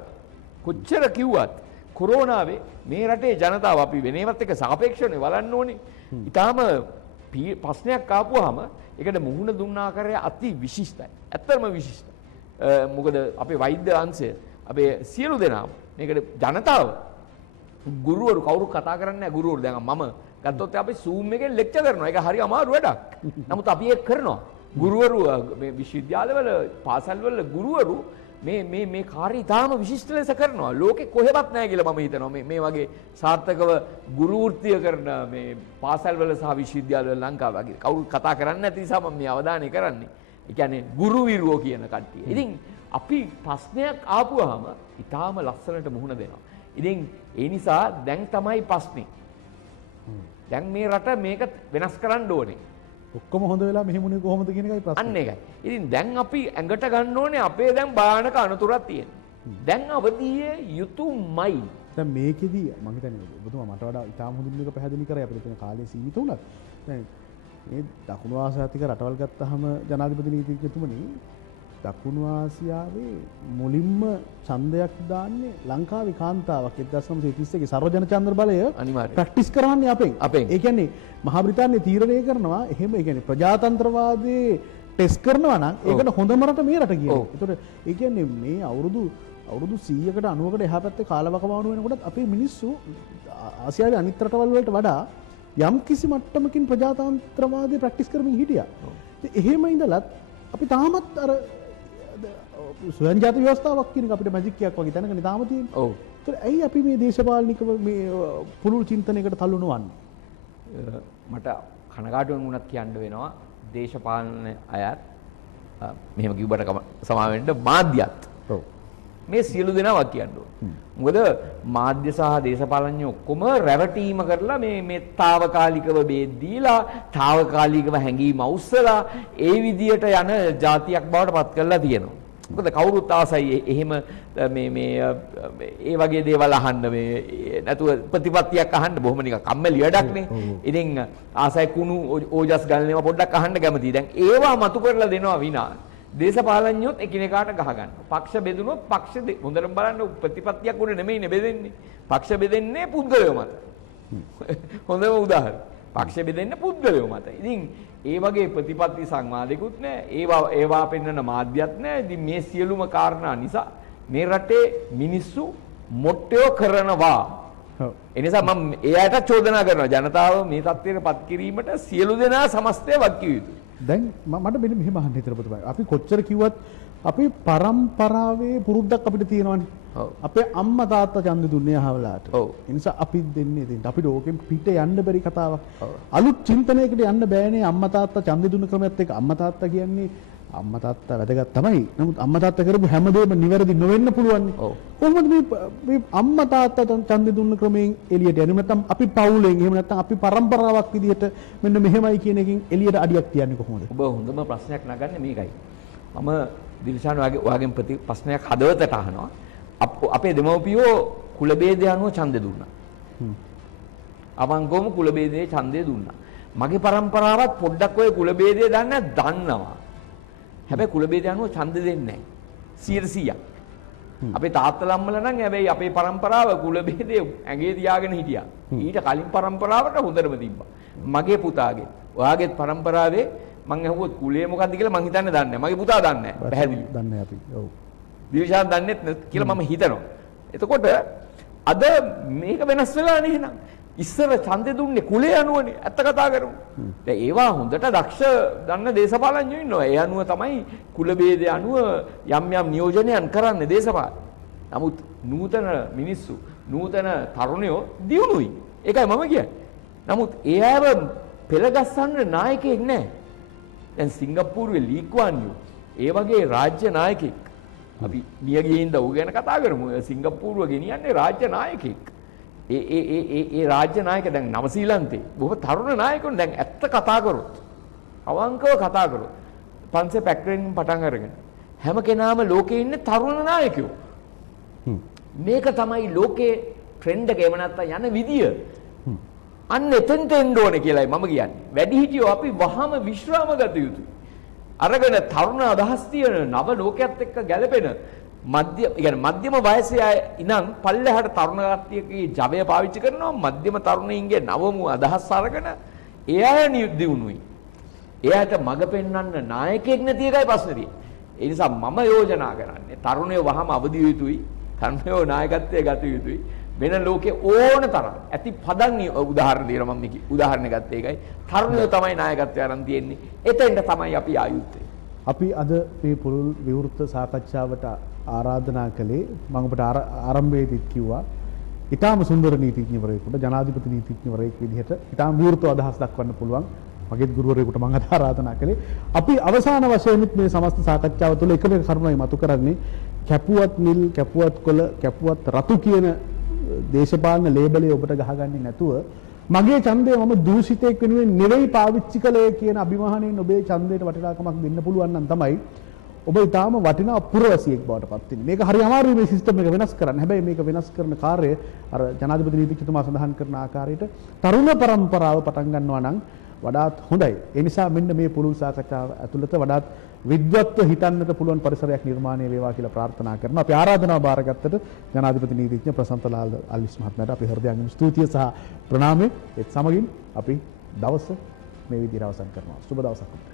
කොච්චර කිව්වත් කොරෝනාවේ මේ රටේ ජනතාව අපි වෙනේවත් එක්ක සාපේක්ෂවනේ බලන්න ඕනේ. ඊටාම ප්‍රශ්නයක් ආපුවාම ඒකට මුහුණ දුන්න ආකාරය අති විශිෂ්ටයි. ඇත්තටම විශිෂ්ටයි. මොකද අපේ වෛද්‍ය අංශය අපේ සියලු දෙනාම මේකට ජනතාව ගුරුවරු කවුරු කතා කරන්නේ නැහැ ගුරුවරු. දැන් මම ගත්තොත් අපි Zoom එකෙන් ලෙක්චර් කරනවා. ඒක හරි අමාරු වැඩක්. නමුත් අපි ඒක කරනවා. ගුරුවරු මේ විශ්වවිද්‍යාලවල පාසල්වල ගුරුවරු මේ කාර්යය ඉතාම විශිෂ්ට ලෙස කරනවා. ලෝකෙ කොහෙවත් නැහැ කියලා මම හිතනවා. මේ වගේ සාර්ථකව ගුරු වෘත්තිය කරන මේ පාසල්වල සහ විශ්වවිද්‍යාලවල ලංකාව වගේ කවුරු කතා කරන්නේ නැති නිසා මම මේ අවධානය කරන්නේ. ඒ කියන්නේ ගුරු විරුවෝ කියන කට්ටිය. ඉතින් අපි ප්‍රශ්නයක් ආපුවාම ඉතාම ලස්සනට මුහුණ දෙනවා. ඉතින් ඒ නිසා දැන් තමයි ප්‍රශ්නේ. දැන් මේ රට මේක වෙනස් කරන්න ඕනේ. ඔක්කොම හොඳ වෙලා මෙහෙමුනේ කොහොමද කියන එකයි ප්‍රශ්නේ. අන්න ඒකයි. ඉතින් දැන් අපි ඇඟට ගන්න ඕනේ අපේ දැන් භයානක අනතුරක් තියෙනවා. දැන් අවදියේ යුතුයමයි. දැන් මේකෙදි මම හිතන්නේ ඔබතුමා මට වඩා ඉතාම හොඳින් මේක පැහැදිලි කරේ අපිට තියෙන කාලය සීමිත වුණත් දැන් මේ දකුණු ආසියාතික රටවල් ගත්තාම ජනාධිපති නීතිඥතුමනි දකුණු ආසියාවේ මුලින්ම ඡන්දයක් දාන්නේ ලංකාවේ කාන්තාවක් 1931 සර්වජන ඡන්ද බලය අනිවාර්යයෙන් ප්‍රැක්ටිස් කරවන්නේ අපෙන්. ඒ කියන්නේ මහා බ්‍රිතාන්‍යය තීරණය කරනවා එහෙම ඒ කියන්නේ ප්‍රජාතන්ත්‍රවාදයේ ටෙස්ට් කරනවා නම් ඒකට හොඳම රට මේ රට කියලා. ඒතකොට ඒ කියන්නේ මේ අවුරුදු 100කට 90කට එහා පැත්තේ කාලවකවානු වෙනකොට අපේ මිනිස්සු ආසියාවේ අනිත් රටවල් වලට වඩා යම් කිසි මට්ටමකින් ප්‍රජාතන්ත්‍රවාදය ප්‍රැක්ටිස් කරමින් හිටියා. එහෙම ඉඳලත් අපි තාමත් අර ස්වයං ජාති ව්‍යවස්ථාවක් කියන එක අපිට මැජික් එකක් වගේ තැනකනේ තාම තියෙන්නේ. ඔව්. ඒත් ඇයි අපි මේ දේශපාලනිකව මේ පුළුල් චින්තනයකට තල්ලු නොවන්නේ? මට කනගාටුවෙන් වුණත් කියන්න වෙනවා දේශපාලන අයත් මෙහෙම කිව්වට සමා වෙන්න මාධ්‍යත්. ඔව්. මේ සියලු දෙනාවක් කියන්න ඕන. මොකද මාධ්‍ය සහ දේශපාලඥයෝ ඔක්කොම රැවටීම කරලා මේ తాවකාලිකව බේත් දීලා తాවකාලිකව හැංගීම අවුස්සලා ඒ විදියට යන જાතියක් බවට පත් කරලා තියෙනවා. මොකද කවුරුත් ආසයි එහෙම ඒ වගේ දේවල් අහන්න මේ නැතුව ප්‍රතිපත්තියක් අහන්න බොහොම නිකන් කම්මැලි වැඩක්නේ. ඉතින් ආසයි කුණු ඕජස් ගන්න ඒවා පොඩ්ඩක් අහන්න කැමතියි. දැන් ඒවා මතු කරලා දෙනවා විනා දේශපාලඥයොත් එකිනෙකාට ගහ ගන්නවා. පක්ෂ බෙදුනොත් පක්ෂ හොඳටම බලන්න ප්‍රතිපත්තියක් උඩ නෙමෙයිනේ බෙදෙන්නේ. පක්ෂ බෙදෙන්නේ පුද්ගලයෝ මත. හොඳම උදාහරණ. පක්ෂ බෙදෙන්නේ පුද්ගලයෝ මත. ඉතින් ඒ වගේ ප්‍රතිපත්ති සංවාදයකුත් නැහැ. ඒවා පෙන්වන මාධ්‍යයක් නැහැ. ඉතින් මේ සියලුම කාරණා නිසා මේ රටේ මිනිස්සු මොට්ටයෝ කරනවා. එනිසා මම එයාට චෝදනා කරනවා ජනතාව මේ තත්ත්වයට පත් කිරීමට සියලු දෙනා සමස්තය වක්කිය යුතුයි. දැන් මට මෙහෙම අහන්න හිතෙන පුතුමයි. අපි කොච්චර කිව්වත් අපේ පරම්පරාවේ පුරුද්දක් අපිට තියෙනවානේ. අපේ අම්මා තාත්තා ඡන්ද දුන්නේ අහවලාට. ඒ නිසා අපි දෙන්නේ දෙන්න. අපිට ඕකෙන් පිට යන්න බැරි කතාවක්. අලුත් චින්තනයකට යන්න බෑනේ අම්මා තාත්තා ඡන්ද දුන්න ක්‍රමයත් එක්ක. අම්මා තාත්තා කියන්නේ අම්මා තාත්තා වැදගත් තමයි. නමුත් අම්මා තාත්තා කරපු හැමදේම නිවැරදි නොවෙන්න පුළුවන්. කොහොමද මේ අම්මා තාත්තා ඡන්ද දුන්න ක්‍රමයෙන් එළියට යන්නේ? නැත්නම් අපි පවුලෙන් එහෙම නැත්නම් අපි පරම්පරාවක් විදිහට මෙන්න මෙහෙමයි කියන එකෙන් එළියට අඩියක් තියන්නේ කොහොමද? ඔබ හොඳම ප්‍රශ්නයක් නගන්නේ මේකයි. මම දිල්ෂාන් ඔයාගෙන් ප්‍රශ්නයක් හදවතට අහනවා. අපේ දෙමව්පියෝ කුල ભેදය අනුව ඡන්ද දුන්නා. අවංගෝම කුල ભેදයේ ඡන්දය දුන්නා. මගේ පරම්පරාවත් පොඩ්ඩක් ඔය කුල ભેදය දන්නවා. හැබැයි කුල ભેදය අනුව ඡන්ද දෙන්නේ නැහැ. 100%ක්. අපේ තාත්තලා අම්මලා නම් හැබැයි අපේ පරම්පරාව කුල ભેදය ඇඟේ තියාගෙන හිටියා. ඊට කලින් පරම්පරාවට හොඳටම තිබ්බා. මගේ පුතාගේ ඔයාගේත් පරම්පරාවේ මං අහුවොත් කුලේ මොකක්ද කියලා මං හිතන්නේ දන්නේ නැහැ. මගේ පුතා දන්නේ නැහැ. පැහැදිලි. දන්නේ අපි. ඔව්. දිවිෂාන් දන්නේත් නැත් කියලා මම හිතනවා. එතකොට අද මේක වෙනස් වෙලා නේ එහෙනම්. ඉස්සර ඡන්දේ දුන්නේ කුලේ අනුවනේ. ඇත්ත කතා කරමු. දැන් ඒවා හොඳට දක්ෂ දන්න දේශපාලඥයෝ ඉන්නවා. ඒ අනුව තමයි කුල ભેදය අනුව යම් යම් නියෝජනයන් කරන්නේ දේශපාලන. නමුත් නූතන මිනිස්සු, නූතන තරුණයෝ දියුණුයි. ඒකයි මම කියන්නේ. නමුත් ඒ අයව පෙළගස්සන්න නායකයෙක් නැහැ. දැන් සිංගප්පූරුවේ ලී කුවාන් යූ ඒ වගේ රාජ්‍ය නායකයෙක් අපි මියගිහින්ද ඌ ගැන කතා කරමු. සිංගප්පූරුව ගෙනියන්නේ රාජ්‍ය නායකයෙක්. ඒ රාජ්‍ය නායක දැන් නවසීලන්තේ බොහෝ තරුණ නායකයන් දැන් ඇත්ත කතා කරොත් අවංකව කතා කරොත් පන්සේ පැක්ටරින් පටන් අරගෙන හැම කෙනාම ලෝකේ ඉන්නේ තරුණ නායකයෝ. මේක තමයි ලෝකේ ට්‍රෙන්ඩ් එක එහෙම නැත්නම් යන විදිය. අන්න එතෙන්ට එන්න ඕනේ කියලායි මම කියන්නේ. වැඩිහිටියෝ අපි වහම විශ්‍රාම ගත යුතුයි. අරගෙන තරුණ අදහස් තියෙන නව ලෝකයක් එක්ක ගැලපෙන මධ්‍යම වයසේ ඉඳන් පල්ලෙහාට තරුණ කට්ටියගේ ජවය පාවිච්චි කරනවා මධ්‍යම තරුණයින්ගේ නවමු අදහස් අරගෙන එයා දියුණුයි. එයාට මඟ පෙන්වන්න නායකයෙක් නැති එකයි ප්‍රශ්නේ තියෙන්නේ. ඒ නිසා මම යෝජනා කරන්නේ තරුණයෝ වහම අවදි යුතුයි. තරුණයෝ නායකත්වයේ ගත යුතුයි. වෙන ලෝකේ ඕන තරම් ඇති පදන් උදාහරණ දෙනවා මම උදාහරණ ගත්තේ ඒකයි. තරුණයෝ තමයි නායකත්වය අරන් තියෙන්නේ. එතෙන්ට තමයි අපි ආයුත්තේ. අපි අද මේ පුළුල් විවෘත සාකච්ඡාවට ආරාධනා කළේ මම ඔබට ආරම්භයේදීත් කිව්වා ඊටාම සුන්දර නීතිඥවරයෙකුට ජනාධිපති නීතිඥවරයෙක් විදිහට ඊටාම විවෘතව අදහස් දක්වන්න පුළුවන් මගේත් ගුරුවරයෙකුට මම අද ආරාධනා කළේ. අපි අවසාන වශයෙන් මේ සමස්ත සාකච්ඡාව තුළ එකම කරුණයි මතු කරන්නේ කැපුවත් නිල් කැපුවත් කොළ කැපුවත් රතු කියන දේශපාලන ලේබලේ ඔබට ගහගන්නේ නැතුව මගේ ඡන්දය මම දූෂිතයෙක් වෙනුවෙන් නෙවෙයි පාවිච්චි කළේ කියන අභිමානයෙන් ඔබේ ඡන්දයට වටිනාකමක් දෙන්න පුළුවන් නම් තමයි ඔබ ඊටාම වටිනා පුරවැසියෙක් බවට පත් වෙන්නේ. මේක හරි අමාරුයි මේ සිස්ටම් එක වෙනස් කරන්න. හැබැයි මේක වෙනස් කරන කාර්යය අර ජනාධිපති නීතිඥතුමා සඳහන් කරන ආකාරයට තරුණ පරම්පරාව පටන් ගන්නවා නම් වඩාත් හොඳයි. ඒ නිසා මෙන්න මේ පුළුල් සාකච්ඡාව ඇතුළත වඩාත් විද්වත්ව හිතන්නට පුළුවන් පරිසරයක් නිර්මාණය වේවා කියලා ප්‍රාර්ථනා කරනවා. අපි ආරාධනාව බාරගත්තට ජනාධිපති නීතිඥ ප්‍රසන්තලාල් අල්විස් මහත්මයාට අපි හෘදයාංගම ස්තුතිය සහ ප්‍රණාමය. ඒත් සමගින් අපි දවස මේ විදිහට අවසන් කරනවා. සුබ දවසක් ඔබට.